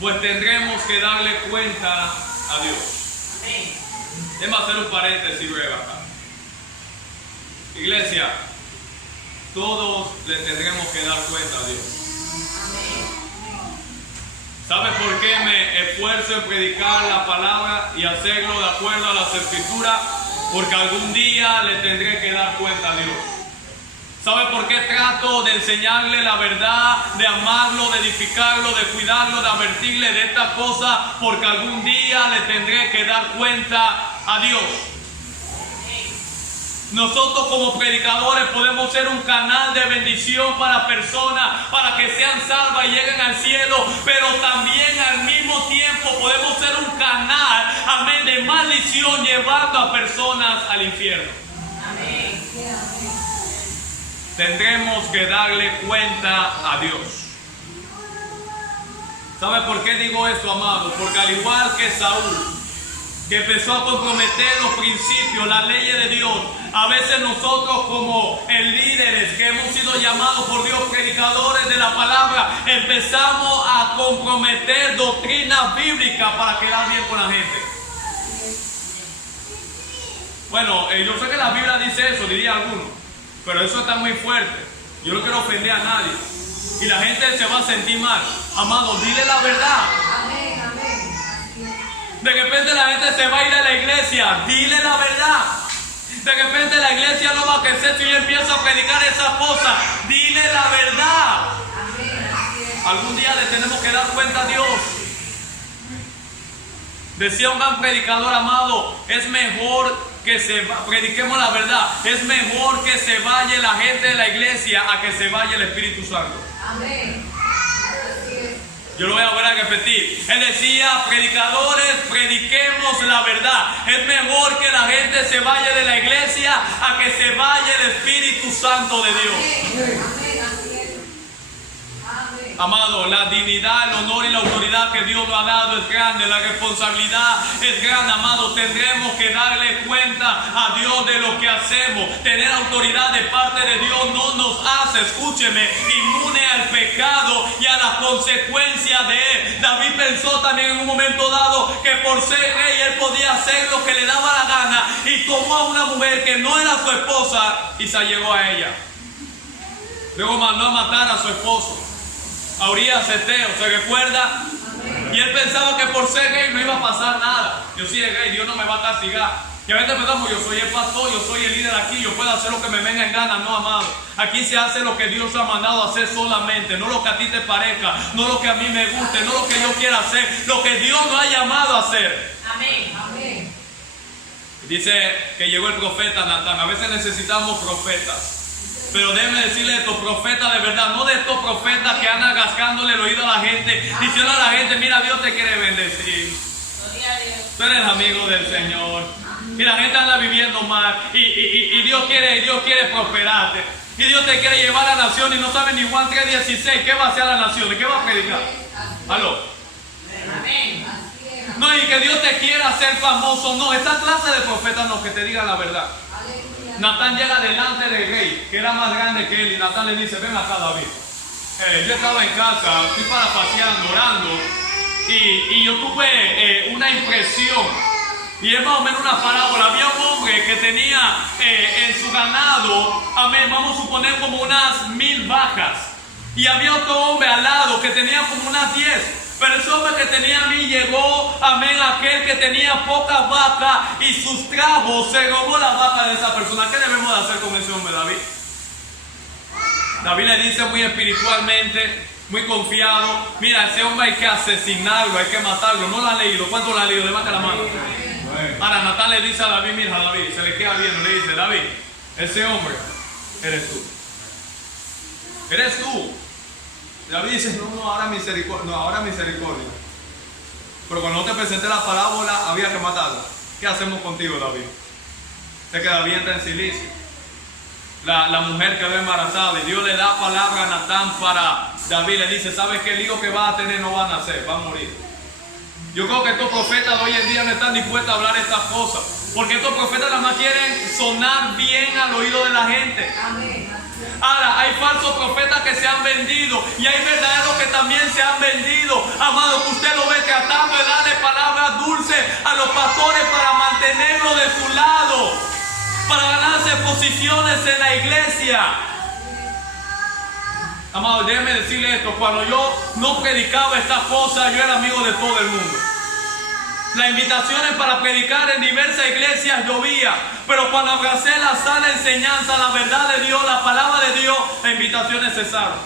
Pues tendremos que darle cuenta a Dios. Déjame hacer un paréntesis breve acá. Iglesia, todos le tendremos que dar cuenta a Dios. ¿Sabe por qué me esfuerzo en predicar la palabra y hacerlo de acuerdo a las escrituras? Porque algún día le tendré que dar cuenta a Dios. ¿Sabe por qué trato de enseñarle la verdad, de amarlo, de edificarlo, de cuidarlo, de advertirle de estas cosas? Porque algún día le tendré que dar cuenta a Dios. Nosotros como predicadores podemos ser un canal de bendición para personas, para que sean salvas y lleguen al cielo, pero también al mismo tiempo podemos ser un canal, amén, de maldición, llevando a personas al infierno. Amén. Tendremos que darle cuenta a Dios. ¿Sabe por qué digo esto, amados? Porque al igual que Saúl, que empezó a comprometer los principios, las leyes de Dios, a veces nosotros como líderes que hemos sido llamados por Dios, predicadores de la palabra, empezamos a comprometer doctrinas bíblicas para quedar bien con la gente. Bueno, yo sé que la Biblia dice eso, diría alguno, pero eso está muy fuerte. Yo no quiero ofender a nadie y la gente se va a sentir mal. Amado, dile la verdad. Amén, amén. De repente la gente se va a ir a la iglesia, dile la verdad. De repente la iglesia no va a crecer si yo empiezo a predicar esas cosas, dile la verdad. Algún día le tenemos que dar cuenta a Dios. Decía un gran predicador, amado, es mejor que prediquemos la verdad. Es mejor que se vaya la gente de la iglesia a que se vaya el Espíritu Santo. Amén. Yo lo voy a volver a repetir. Él decía, predicadores, prediquemos la verdad. Es mejor que la gente se vaya de la iglesia a que se vaya el Espíritu Santo de Dios. Amén. Amén. Amado, la dignidad, el honor y la autoridad que Dios nos ha dado es grande, la responsabilidad es grande, amado. Tendremos que darle cuenta a Dios de lo que hacemos. Tener autoridad de parte de Dios no nos hace, escúcheme, inmune al pecado y a las consecuencias de él. David pensó también en un momento dado que por ser rey él podía hacer lo que le daba la gana, y tomó a una mujer que no era su esposa y se allegó a ella. Luego mandó a matar a su esposo, a Urías Eteo, ¿se recuerda? Y él pensaba que por ser rey no iba a pasar nada. Yo soy el rey, Dios no me va a castigar. Y a veces pensamos, yo soy el pastor, yo soy el líder aquí, yo puedo hacer lo que me venga en gana. No, amado, aquí se hace lo que Dios ha mandado a hacer solamente, no lo que a ti te parezca, no lo que a mí me guste, no lo que yo quiera hacer, lo que Dios nos ha llamado a hacer. Amén. Amén. Dice que llegó el profeta Natán. A veces necesitamos profetas. Pero déjenme decirle estos profetas de verdad, no de estos profetas que andan rascándole el oído a la gente, diciendo a la gente, mira, Dios te quiere bendecir. Tú eres amigo del Señor. Y la gente anda viviendo mal. Y Dios quiere prosperarte. Y Dios te quiere llevar a la nación y no sabe ni Juan 3:16 qué va a hacer a la nación, de qué va a predicar. ¿Aló? Amén. No, y que Dios te quiera hacer famoso. No, esta clase de profetas no, que te digan la verdad. Natán llega delante del rey, que era más grande que él, y Natán le dice, ven acá, David. Yo estaba en casa, fui para paseando, orando, y yo tuve una impresión, y es más o menos una parábola. Había un hombre que tenía en su ganado, amén, vamos a suponer como unas 1000 vacas, y había otro hombre al lado que tenía como unas 10. Pero ese hombre que tenía a mí llegó, amén, aquel que tenía pocas vacas y sustrajo, se robó la vaca de esa persona. ¿Qué debemos de hacer con ese hombre, David? David le dice muy espiritualmente, muy confiado, mira, ese hombre hay que asesinarlo, hay que matarlo. No lo ha leído. ¿Cuánto lo ha leído? Levanta la mano. Ahora Natán le dice a David, mira, David, se le queda viendo, le dice, David, ese hombre eres tú. Eres tú. David dice, no, ahora misericordia. Pero cuando no te presenté la parábola, había que matarla. ¿Qué hacemos contigo, David? Sé que David entra en silicio. La mujer quedó embarazada y Dios le da palabra a Natán para David. Le dice, ¿sabes qué? El hijo que va a tener no va a nacer, va a morir. Yo creo que estos profetas de hoy en día no están dispuestos a hablar estas cosas. Porque estos profetas nada más quieren sonar bien al oído de la gente. Amén. Ahora, hay falsos profetas que se han vendido y hay verdaderos que también se han vendido. Amado, que usted lo ve tratando de darle palabras dulces a los pastores para mantenerlo de su lado, para ganarse posiciones en la iglesia. Amado, déjeme decirle esto, cuando yo no predicaba estas cosas, yo era amigo de todo el mundo. Las invitaciones para predicar en diversas iglesias llovía, pero cuando abracé la sana enseñanza, la verdad de Dios, la palabra de Dios, las invitaciones cesaron.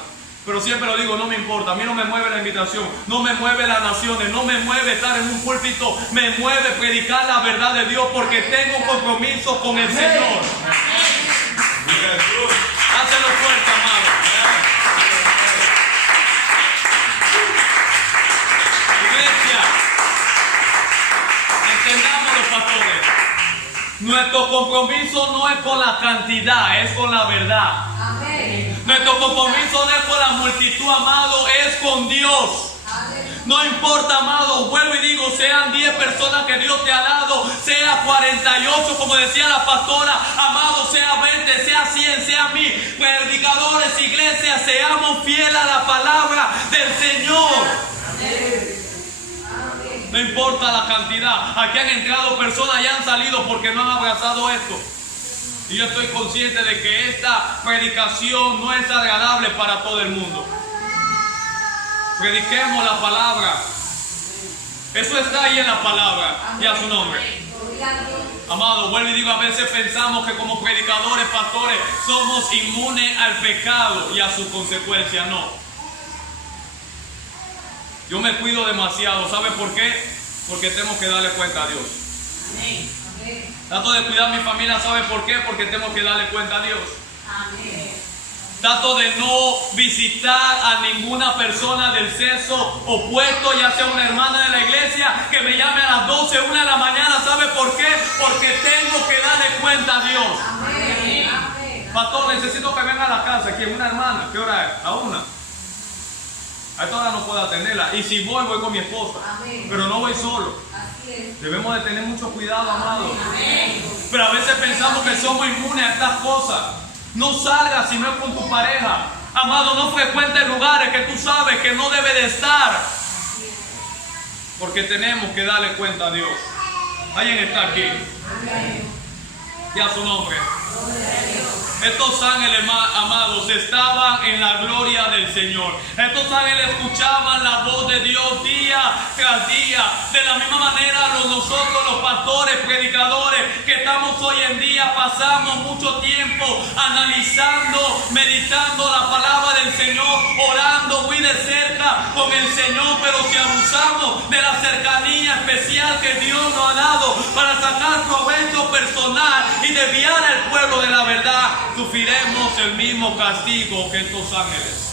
Pero siempre lo digo, no me importa, a mí no me mueve la invitación, no me mueve las naciones, no me mueve estar en un púlpito, me mueve predicar la verdad de Dios porque tengo un compromiso con el Señor. Hácelo fuerte, amado. Iglesia, entendamos los pastores. Nuestro compromiso no es con la cantidad, es con la verdad. Amén. Nuestro compromiso no es con la multitud, amado, es con Dios. No importa, amado, vuelvo y digo, sean 10 personas que Dios te ha dado, sea 48, como decía la pastora, amado, sea 20, sea 100, sea 1000, predicadores, iglesias, seamos fieles a la palabra del Señor. No importa la cantidad. Aquí han entrado personas y han salido porque no han abrazado esto. Y yo estoy consciente de que esta predicación no es agradable para todo el mundo. Prediquemos la palabra. Eso está ahí en la palabra. Y a su nombre. Amado, vuelvo y digo, a veces pensamos que como predicadores, pastores, somos inmunes al pecado y a sus consecuencias. No. Yo me cuido demasiado. ¿Sabe por qué? Porque tengo que darle cuenta a Dios. Amén. Trato de cuidar a mi familia. ¿Sabe por qué? Porque tengo que darle cuenta a Dios. Amén. Trato de no visitar a ninguna persona del sexo opuesto, ya sea una hermana de la iglesia, que me llame a las 12, 1 de la mañana. ¿Sabe por qué? Porque tengo que darle cuenta a Dios. Amén. Pastor, necesito que venga a la casa. ¿Quién? Una hermana. ¿Qué hora es? A 1. A esta hora no puedo atenderla. Y si voy, voy con mi esposa. Amén. Pero no voy solo. Así es. Debemos de tener mucho cuidado, amados. Amén. Pero a veces pensamos que somos inmunes a estas cosas. No salgas si no es con tu pareja. Amado, no frecuentes lugares que tú sabes que no debe de estar. Porque tenemos que darle cuenta a Dios. Alguien está aquí. Amén. Y a su nombre. Gloria a Dios. Estos ángeles, amados, estaban en la gloria del Señor. Estos ángeles escuchaban la voz de Dios día tras día. De la misma manera nosotros, los pastores, predicadores, que estamos hoy en día, pasamos mucho tiempo analizando, meditando la palabra del Señor, orando muy de cerca con el Señor. Pero si abusamos de la cercanía especial que Dios nos ha dado para sacar provecho personal y desviar al pueblo de la verdad, sufriremos el mismo castigo que estos ángeles.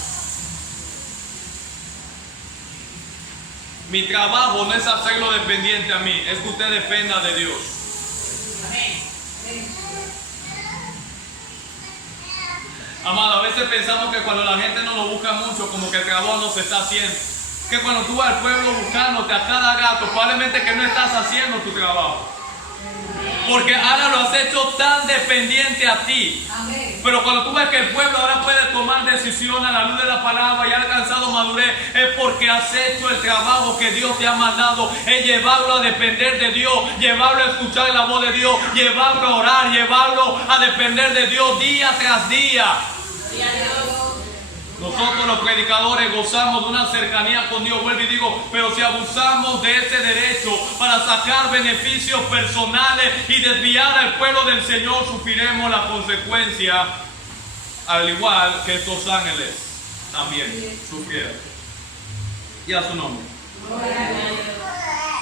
Mi trabajo no es hacerlo dependiente a mí, es que usted dependa de Dios. Amén. Amado, a veces pensamos que cuando la gente no lo busca mucho, como que el trabajo no se está haciendo. Que cuando tú vas al pueblo buscándote a cada gato, probablemente que no estás haciendo tu trabajo. Porque ahora lo has hecho tan dependiente a ti. Amén. Pero cuando tú ves que el pueblo ahora puede tomar decisiones a la luz de la palabra y ha alcanzado madurez, es porque has hecho el trabajo que Dios te ha mandado. Es llevarlo a depender de Dios, llevarlo a escuchar la voz de Dios, llevarlo a orar, llevarlo a depender de Dios día tras día. Gloria a Dios. Nosotros los predicadores gozamos de una cercanía con Dios, vuelvo y digo, pero si abusamos de ese derecho para sacar beneficios personales y desviar al pueblo del Señor, sufriremos la consecuencia, al igual que estos ángeles también sufrieron. Y a su nombre. Gloria a Dios.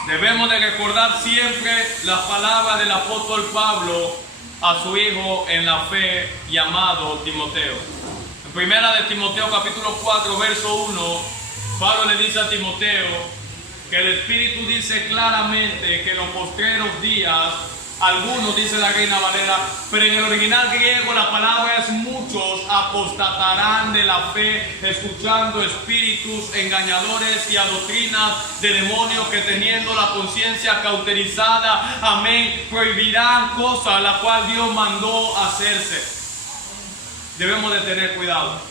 Debemos de recordar siempre las palabras del apóstol Pablo a su hijo en la fe llamado Timoteo. Primera de Timoteo capítulo 4 verso 1, Pablo le dice a Timoteo que el Espíritu dice claramente que en los postreros días, algunos, dice la Reina Valera, pero en el original griego la palabra es muchos apostatarán de la fe, escuchando espíritus engañadores y a doctrinas de demonios que teniendo la conciencia cauterizada, amén, prohibirán cosas las cuales Dios mandó hacerse. Debemos de tener cuidado.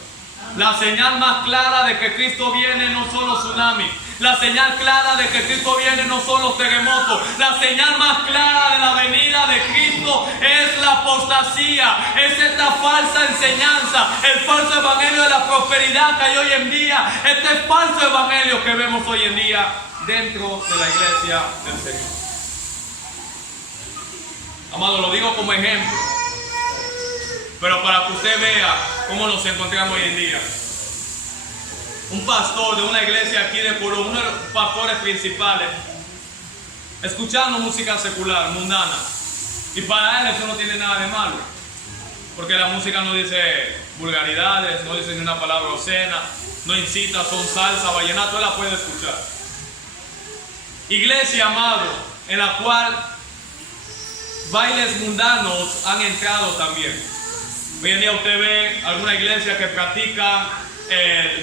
La señal más clara de que Cristo viene no son los tsunamis. La señal clara de que Cristo viene no son los terremotos. La señal más clara de la venida de Cristo es la apostasía. Es esta falsa enseñanza, el falso evangelio de la prosperidad que hay hoy en día. Este falso evangelio que vemos hoy en día dentro de la iglesia del Señor. Amado, lo digo como ejemplo, pero para que usted vea cómo nos encontramos hoy en día. Un pastor de una iglesia aquí de Colón, uno de los pastores principales, escuchando música secular, mundana. Y para él eso no tiene nada de malo, porque la música no dice vulgaridades, no dice ni una palabra obscena, no incita, son salsa, vallenato, él la puede escuchar. Iglesia, amado, en la cual bailes mundanos han entrado también. Hoy en día usted ve alguna iglesia que practica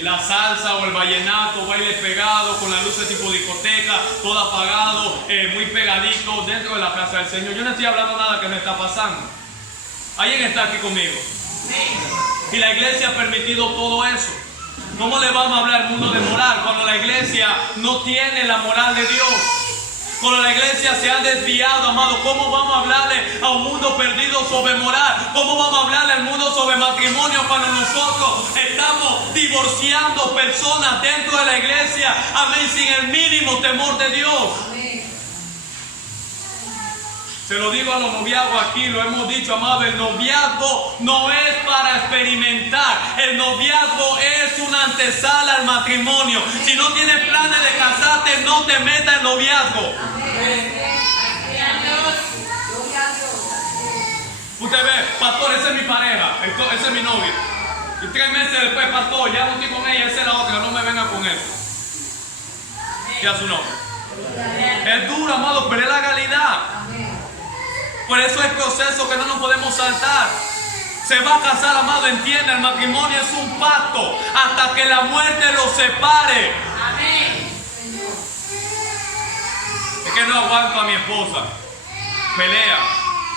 la salsa o el vallenato, baile pegado, con las luces tipo discoteca, todo apagado, muy pegadito dentro de la casa del Señor. Yo no estoy hablando nada que me está pasando. ¿Alguien está aquí conmigo? Y la iglesia ha permitido todo eso. ¿Cómo le vamos a hablar al mundo de moral cuando la iglesia no tiene la moral de Dios? Cuando la iglesia se ha desviado, amado, ¿cómo vamos a hablarle a un mundo perdido sobre moral? ¿Cómo vamos a hablarle al mundo sobre matrimonio cuando nosotros estamos divorciando personas dentro de la iglesia? Amén, sin el mínimo temor de Dios. Amén. Se lo digo a los noviazgos aquí, lo hemos dicho, amado, el noviazgo no es para experimentar. El noviazgo es una antesala al matrimonio. Si no tienes planes de casarte, no te metas en noviazgo. Amén. Gloria a Dios. Gloria a Dios. Usted ve, pastor, esa es mi pareja, esa es mi novia. Y 3 meses después, pastor, ya no estoy con ella, esa es la otra, no me venga con eso. Ya su nombre. Es duro, amado, pero es la realidad. Amén. Por eso hay procesos que no nos podemos saltar. se va a casar, amado, entienda, el matrimonio es un pacto hasta que la muerte los separe. Amén. Es que no aguanto a mi esposa. Pelea,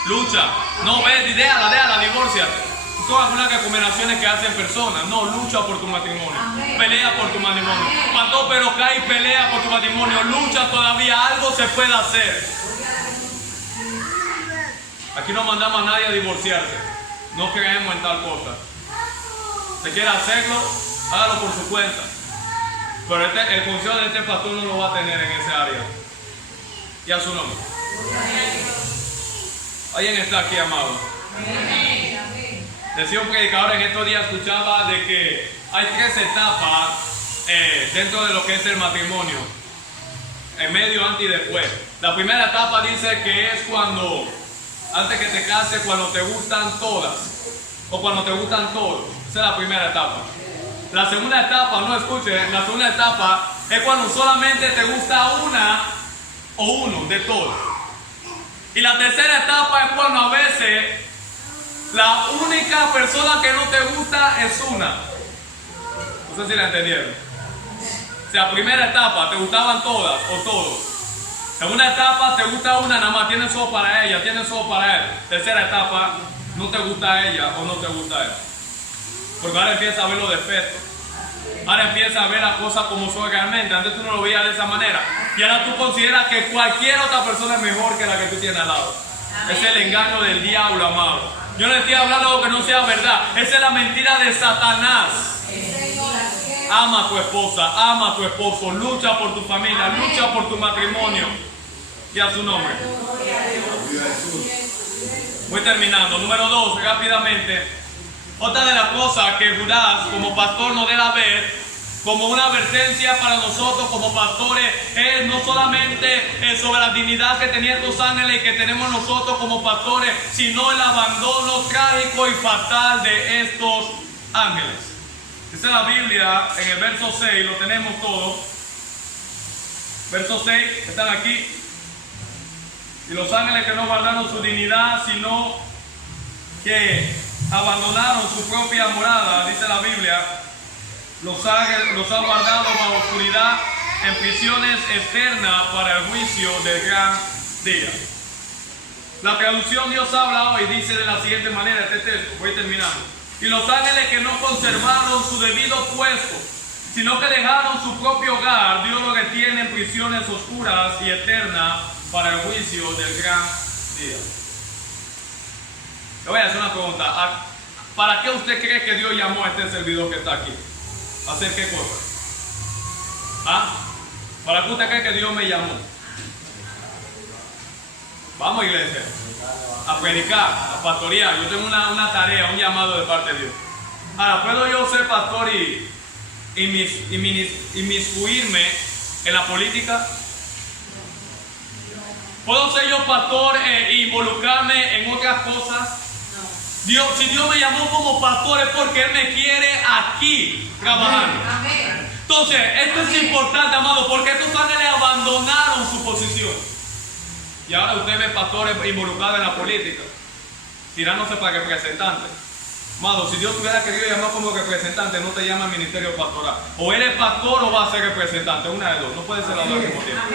lucha. No, ve, déjala, divórciate. Son algunas recomendaciones que hacen personas. No, lucha por tu matrimonio. Pelea por tu matrimonio. Pastor, pero cae y pelea por tu matrimonio. Lucha todavía, algo se puede hacer. Aquí no mandamos a nadie a divorciarse. No creemos en tal cosa. Si quiere hacerlo, hágalo por su cuenta. Pero el consejo de este pastor no lo va a tener en ese área. Y a su nombre. ¿Alguien está aquí, amado? Decía un predicador en estos días, escuchaba de que hay 3 etapas dentro de lo que es el matrimonio. En medio, antes y después. La primera etapa dice que es cuando, antes que te cases, cuando te gustan todas. O cuando te gustan todos. Esa es la primera etapa. La segunda etapa, no escuchen, la segunda etapa es cuando solamente te gusta una o uno de todos. Y la tercera etapa es cuando a veces la única persona que no te gusta es una. No sé si la entendieron. O sea, primera etapa, te gustaban todas o todos. Segunda etapa, te gusta una, nada más tienes solo para ella, tienes solo para él. Tercera etapa, no te gusta ella o no te gusta él. Porque ahora empieza a ver los defectos. Ahora empieza a ver las cosas como son realmente. Antes tú no lo veías de esa manera. Y ahora tú consideras que cualquier otra persona es mejor que la que tú tienes al lado. Es el engaño del diablo, amado. Yo no estoy hablando de algo que no sea verdad. Esa es la mentira de Satanás. Ama a tu esposa, ama a tu esposo, lucha por tu familia, lucha por tu matrimonio. Y a su nombre. Voy terminando. Número 2, rápidamente. Otra de las cosas que Judas como pastor nos debe ver como una advertencia para nosotros como pastores es no solamente sobre la dignidad que tenían estos ángeles y que tenemos nosotros como pastores, sino el abandono trágico y fatal de estos ángeles. Dice la Biblia en el verso 6, lo tenemos todo. Verso 6, están aquí. Y los ángeles que no guardaron su dignidad, sino que abandonaron su propia morada, dice la Biblia, los ha guardado bajo oscuridad en prisiones externas para el juicio del gran día. La traducción Dios habla hoy dice de la siguiente manera, este texto, voy terminando. Y los ángeles que no conservaron su debido puesto, sino que dejaron su propio hogar, Dios los retiene en prisiones oscuras y eternas para el juicio del gran día. Le voy a hacer una pregunta. ¿Para qué usted cree que Dios llamó a este servidor que está aquí? ¿A hacer qué cosa? ¿Para qué usted cree que Dios me llamó? Vamos, iglesia. A predicar, a pastorear. Yo tengo una tarea, un llamado de parte de Dios. Ahora, ¿puedo yo ser pastor y inmiscuirme en la política? ¿Puedo ser yo pastor e involucrarme en otras cosas? Dios, si Dios me llamó como pastor es porque Él me quiere aquí trabajando. Entonces, esto es importante, amado, porque estos ángeles abandonaron su posición. Y ahora usted ve pastores involucrados en la política, tirándose para representantes. Amado, si Dios tuviera querido llamar como representante, no te llama al ministerio pastoral. O eres pastor o vas a ser representante, una de dos, no puede ser las dos al mismo tiempo.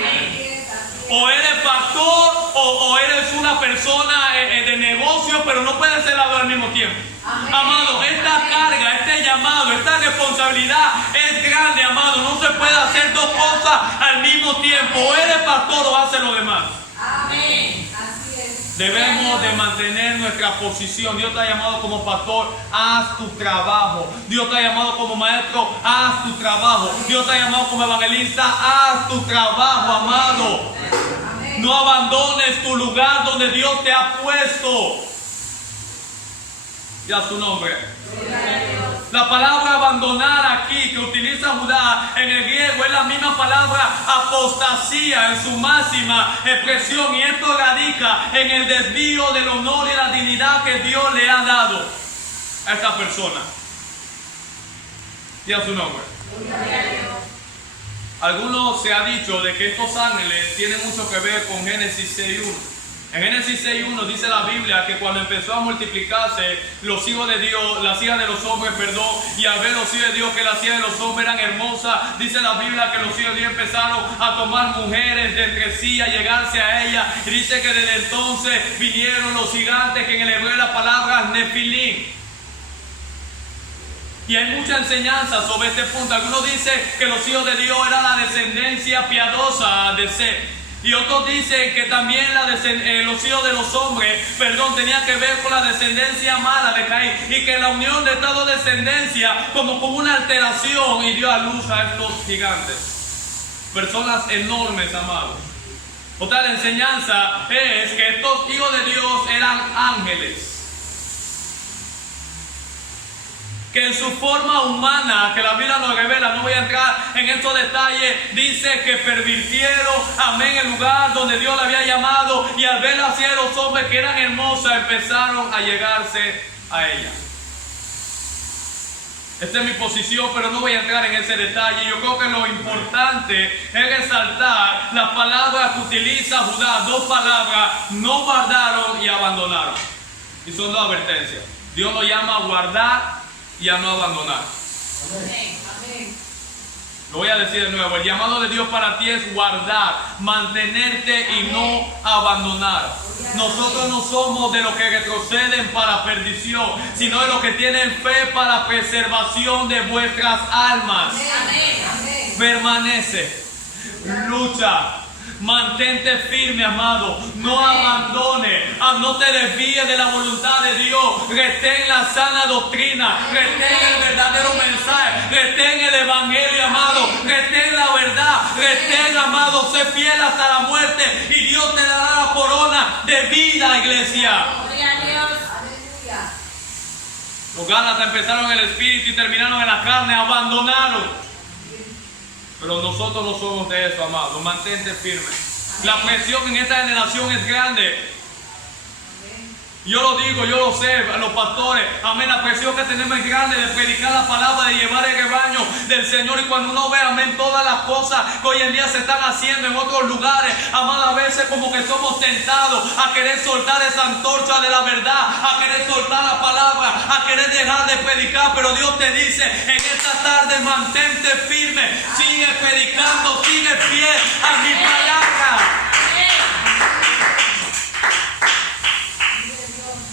O eres pastor o eres una persona de negocio, pero no puede ser las dos al mismo tiempo. Amado, esta carga, este llamado, esta responsabilidad es grande, amado. No se puede hacer dos cosas al mismo tiempo. O eres pastor o haces lo demás. Amén. Debemos de mantener nuestra posición. Dios te ha llamado como pastor, haz tu trabajo. Dios te ha llamado como maestro, haz tu trabajo. Dios te ha llamado como evangelista, haz tu trabajo, amado. No abandones tu lugar donde Dios te ha puesto. Y a su nombre. La palabra abandonar aquí que utiliza Judá en el griego es la misma palabra apostasía en su máxima expresión, y esto radica en el desvío del honor y la dignidad que Dios le ha dado a esta persona. Y a su nombre. Algunos se ha dicho de que estos ángeles tienen mucho que ver con Génesis 6:1. En Génesis 6:1 dice la Biblia que cuando empezó a multiplicarse los hijos de Dios, las hijas de los hombres, perdón, y al ver los hijos de Dios que las hijas de los hombres eran hermosas, dice la Biblia que los hijos de Dios empezaron a tomar mujeres de entre sí, a llegarse a ellas, y dice que desde entonces vinieron los gigantes, que en el hebreo la palabra Nefilim. Y hay mucha enseñanza sobre este punto. Algunos dicen que los hijos de Dios eran la descendencia piadosa de Set. Y otros dicen que también los hijos de los hombres, tenían que ver con la descendencia mala de Caín. Y que la unión de estas dos descendencias, como una alteración, y dio a luz a estos gigantes. Personas enormes, amados. Otra enseñanza es que estos hijos de Dios eran ángeles. Que en su forma humana, que la Biblia nos revela, no voy a entrar en estos detalles, dice que pervirtieron, amén, el lugar donde Dios le había llamado, y al ver así a los hombres que eran hermosas, empezaron a llegarse a ella. Esta es mi posición, pero no voy a entrar en ese detalle. Yo creo que lo importante es resaltar las palabras que utiliza Judá, dos palabras: no guardaron y abandonaron. Y son dos advertencias. Dios nos llama a guardar y a no abandonar. Amén. Amén. Lo voy a decir de nuevo. El llamado de Dios para ti es guardar, mantenerte y no abandonar. Nosotros no somos de los que retroceden para perdición, sino de los que tienen fe para preservación de vuestras almas. Amén. Permanece, lucha, mantente firme, amado. No abandone, no te desvíes de la voluntad de Dios. Retén la sana doctrina, retén el verdadero mensaje, retén el evangelio, amado. Retén la verdad, retén, amado. Sé fiel hasta la muerte y Dios te dará la corona de vida, iglesia. Gloria a Dios. Los Gálatas empezaron en el espíritu y terminaron en la carne, abandonaron. Pero nosotros no somos de eso, amado. Mantente firme. La presión en esta generación es grande. Yo lo digo, yo lo sé, a los pastores. Amén. La presión que tenemos es grande de predicar la palabra, de llevar el rebaño del Señor. Y cuando uno ve, amén, todas las cosas que hoy en día se están haciendo en otros lugares, amado, a veces como que somos tentados a querer soltar esa antorcha de la verdad, a querer soltar la palabra, a querer dejar de predicar. Pero Dios te dice en esta tarde: mantente firme, sigue predicando, sigue fiel a mi palabra.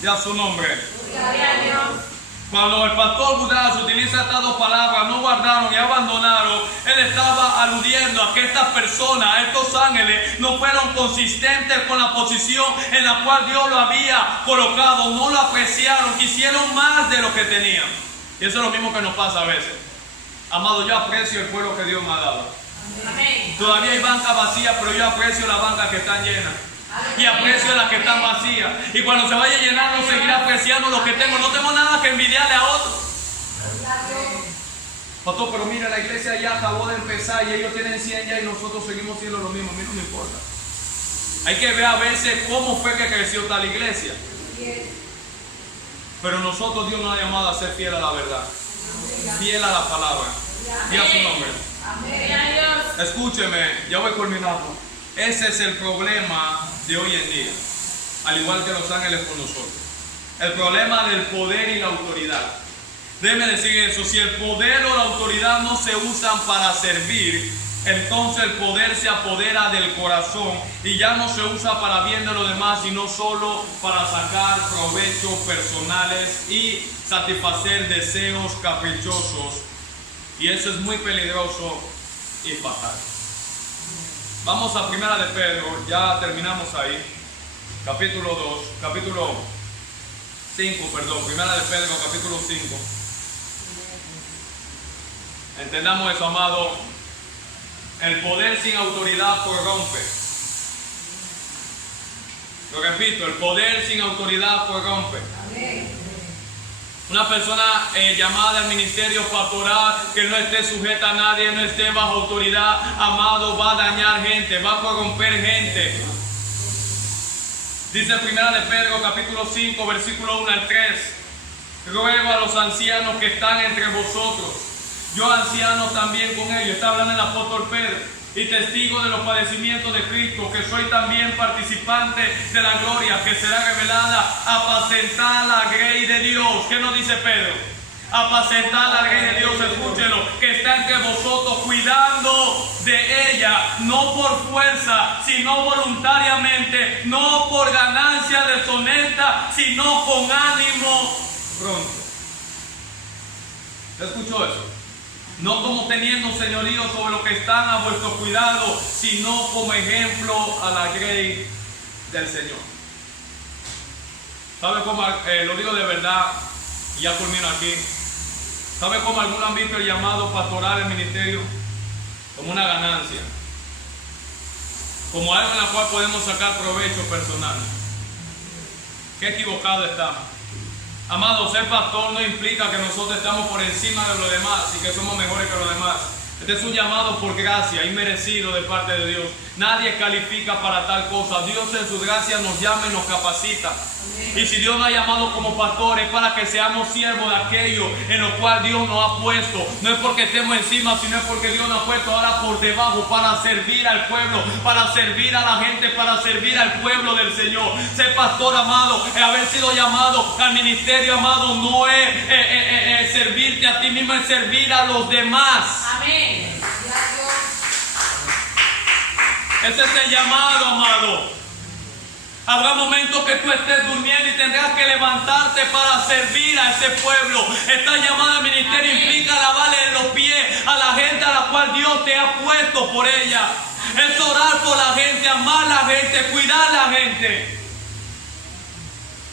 Ya su nombre. Gloria a Dios. Cuando el pastor Judas utiliza estas dos palabras, no guardaron y abandonaron, él estaba aludiendo a que estas personas, estos ángeles, no fueron consistentes con la posición en la cual Dios lo había colocado, no lo apreciaron, quisieron más de lo que tenían. Y eso es lo mismo que nos pasa a veces. Amado, yo aprecio el pueblo que Dios me ha dado. Amén. Todavía hay bancas vacías, pero yo aprecio las bancas que están llenas. Y aprecio las que están vacías. Y cuando se vaya llenando, seguiré apreciando lo que tengo. No tengo nada que envidiarle a otros. Pastor, pero mira, la iglesia ya acabó de empezar y ellos tienen 100 ya y nosotros seguimos siendo lo mismo. A mí no me importa. Hay que ver a veces cómo fue que creció tal iglesia. Pero nosotros, Dios nos ha llamado a ser fiel a la verdad, fiel a la palabra. Y a su nombre. Gloria a Dios. Escúcheme, ya voy culminando. Ese es el problema de hoy en día, al igual que los ángeles con nosotros. El problema del poder y la autoridad. Déjeme decir eso: si el poder o la autoridad no se usan para servir, entonces el poder se apodera del corazón y ya no se usa para bien de los demás, sino solo para sacar provechos personales y satisfacer deseos caprichosos. Y eso es muy peligroso y fatal. Vamos a Primera de Pedro, ya terminamos ahí. Capítulo 5, Primera de Pedro, capítulo 5. Entendamos eso, amado. El poder sin autoridad corrompe. Lo repito, el poder sin autoridad corrompe. Una persona llamada al ministerio pastoral que no esté sujeta a nadie, no esté bajo autoridad, amado, va a dañar gente, va a corromper gente. Dice Primera de Pedro capítulo 5 versículo 1 al 3: ruego a los ancianos que están entre vosotros, yo anciano también con ellos. Está hablando el apóstol Pedro. y testigo de los padecimientos de Cristo, que soy también participante de la gloria que será revelada. Apacentar la grey de Dios. ¿Qué nos dice Pedro? Apacentar la grey de Dios, escúchelo, que está entre vosotros, cuidando de ella, no por fuerza, sino voluntariamente, no por ganancia deshonesta, sino con ánimo pronto. ¿Escuchó eso? No como teniendo señorío sobre los que están a vuestro cuidado, sino como ejemplo a la grey del Señor. ¿Sabe cómo? Lo digo de verdad, y ya culmino aquí. ¿Sabe cómo algunos han visto el llamado pastoral del ministerio? Como una ganancia, como algo en la cual podemos sacar provecho personal. Qué equivocado estamos. Amados, ser pastor no implica que nosotros estamos por encima de los demás y que somos mejores que los demás. Este es un llamado por gracia, inmerecido de parte de Dios. Nadie califica para tal cosa. Dios en su gracia nos llama y nos capacita. Y si Dios nos ha llamado como pastores, para que seamos siervos de aquello en lo cual Dios nos ha puesto. No es porque estemos encima, sino es porque Dios nos ha puesto ahora por debajo para servir al pueblo, para servir a la gente, para servir al pueblo del Señor. Ser pastor, amado, haber sido llamado al ministerio, amado, no es servirte a ti mismo, es servir a los demás. Amén. Ese es el llamado, amado. Habrá momentos que tú estés durmiendo y tendrás que levantarte para servir a ese pueblo. Esta llamada al ministerio implica lavarle los pies a la gente a la cual Dios te ha puesto por ella. Es orar por la gente, amar a la gente, cuidar a la gente.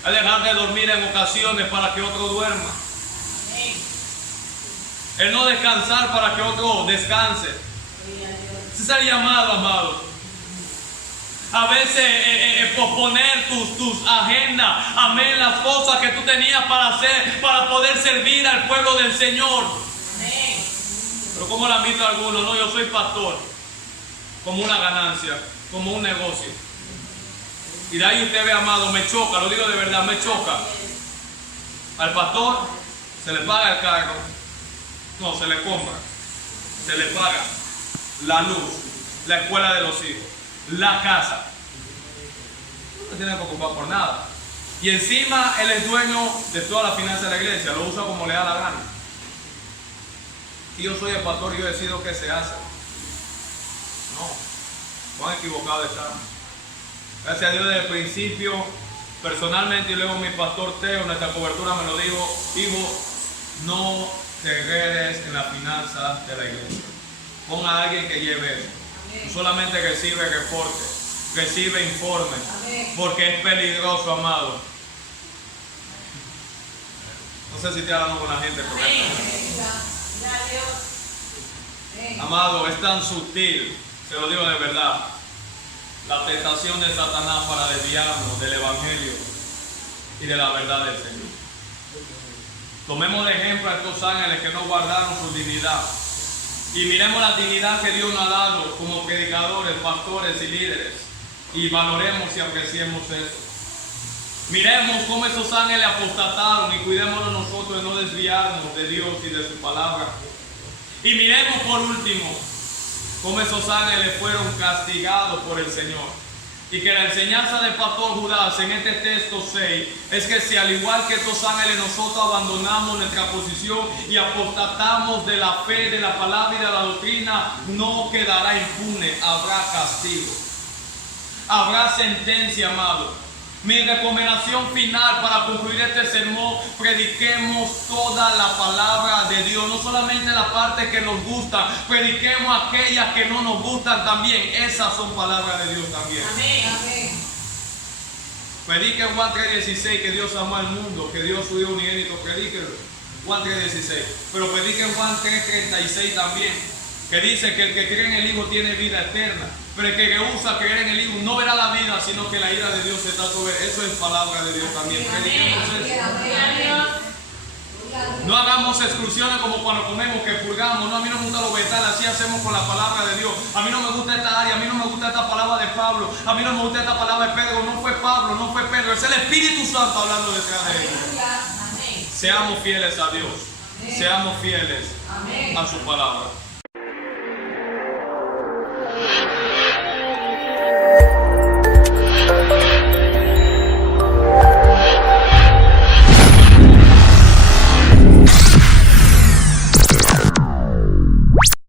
Es dejar de dormir en ocasiones para que otro duerma. Es no descansar para que otro descanse. Ese es el llamado, amado. A veces posponer tus agendas, amén, las cosas que tú tenías para hacer, para poder servir al pueblo del Señor. Amén. Pero como lo han visto algunos, no, yo soy pastor, como una ganancia, como un negocio. Y de ahí usted ve, amado, me choca, lo digo de verdad, me choca. Al pastor se le paga el cargo, no, se le compra, se le paga la luz, la escuela de los hijos, la casa. No se tiene que ocupar por nada. Y encima él es dueño de toda la finanza de la iglesia, lo usa como le da la gana. Y yo soy el pastor y yo decido qué se hace. No, cuán equivocado estamos. Gracias a Dios desde el principio, personalmente, y luego mi pastor Teo, nuestra cobertura me lo dijo: hijo, no te heredes en la finanza de la iglesia. Pon a alguien que lleve eso. No solamente recibe reportes, recibe informes, porque es peligroso, amado. No sé si te hablando con la gente correctamente. Amado, es tan sutil, se lo digo de verdad, la tentación de Satanás para desviarnos del evangelio y de la verdad del Señor. Tomemos de ejemplo a estos ángeles que no guardaron su dignidad. Y miremos la dignidad que Dios nos ha dado como predicadores, pastores y líderes. Y valoremos y apreciemos eso. Miremos cómo esos ángeles apostataron y cuidémonos nosotros de no desviarnos de Dios y de su palabra. Y miremos por último cómo esos ángeles fueron castigados por el Señor. Y que la enseñanza del pastor Judas en este texto 6 es que si al igual que estos ángeles nosotros abandonamos nuestra posición y apostatamos de la fe, de la palabra y de la doctrina, no quedará impune, habrá castigo, habrá sentencia, amado. Mi recomendación final para concluir este sermón: prediquemos toda la palabra de Dios, no solamente la parte que nos gusta, prediquemos aquellas que no nos gustan también. Esas son palabras de Dios también. Amén. Predique Juan 3:16, que Dios amó al mundo, que dio su Hijo unigénito. Predíquelo, Juan 3:16. Pero predique Juan 3:36 también, que dice que el que cree en el Hijo tiene vida eterna. Pero el que rehúsa creer en el Hijo no verá la vida, sino que la ira de Dios está sobre él. Eso es palabra de Dios también. Prediquemos eso. No hagamos exclusiones como cuando comemos, que purgamos. No, a mí no me gusta los vegetales, así hacemos con la palabra de Dios. A mí no me gusta esta área, a mí no me gusta esta palabra de Pablo, a mí no me gusta esta palabra de Pedro. No fue Pablo, no fue Pedro, es el Espíritu Santo hablando detrás de ellos. Seamos fieles a Dios, seamos fieles a su palabra.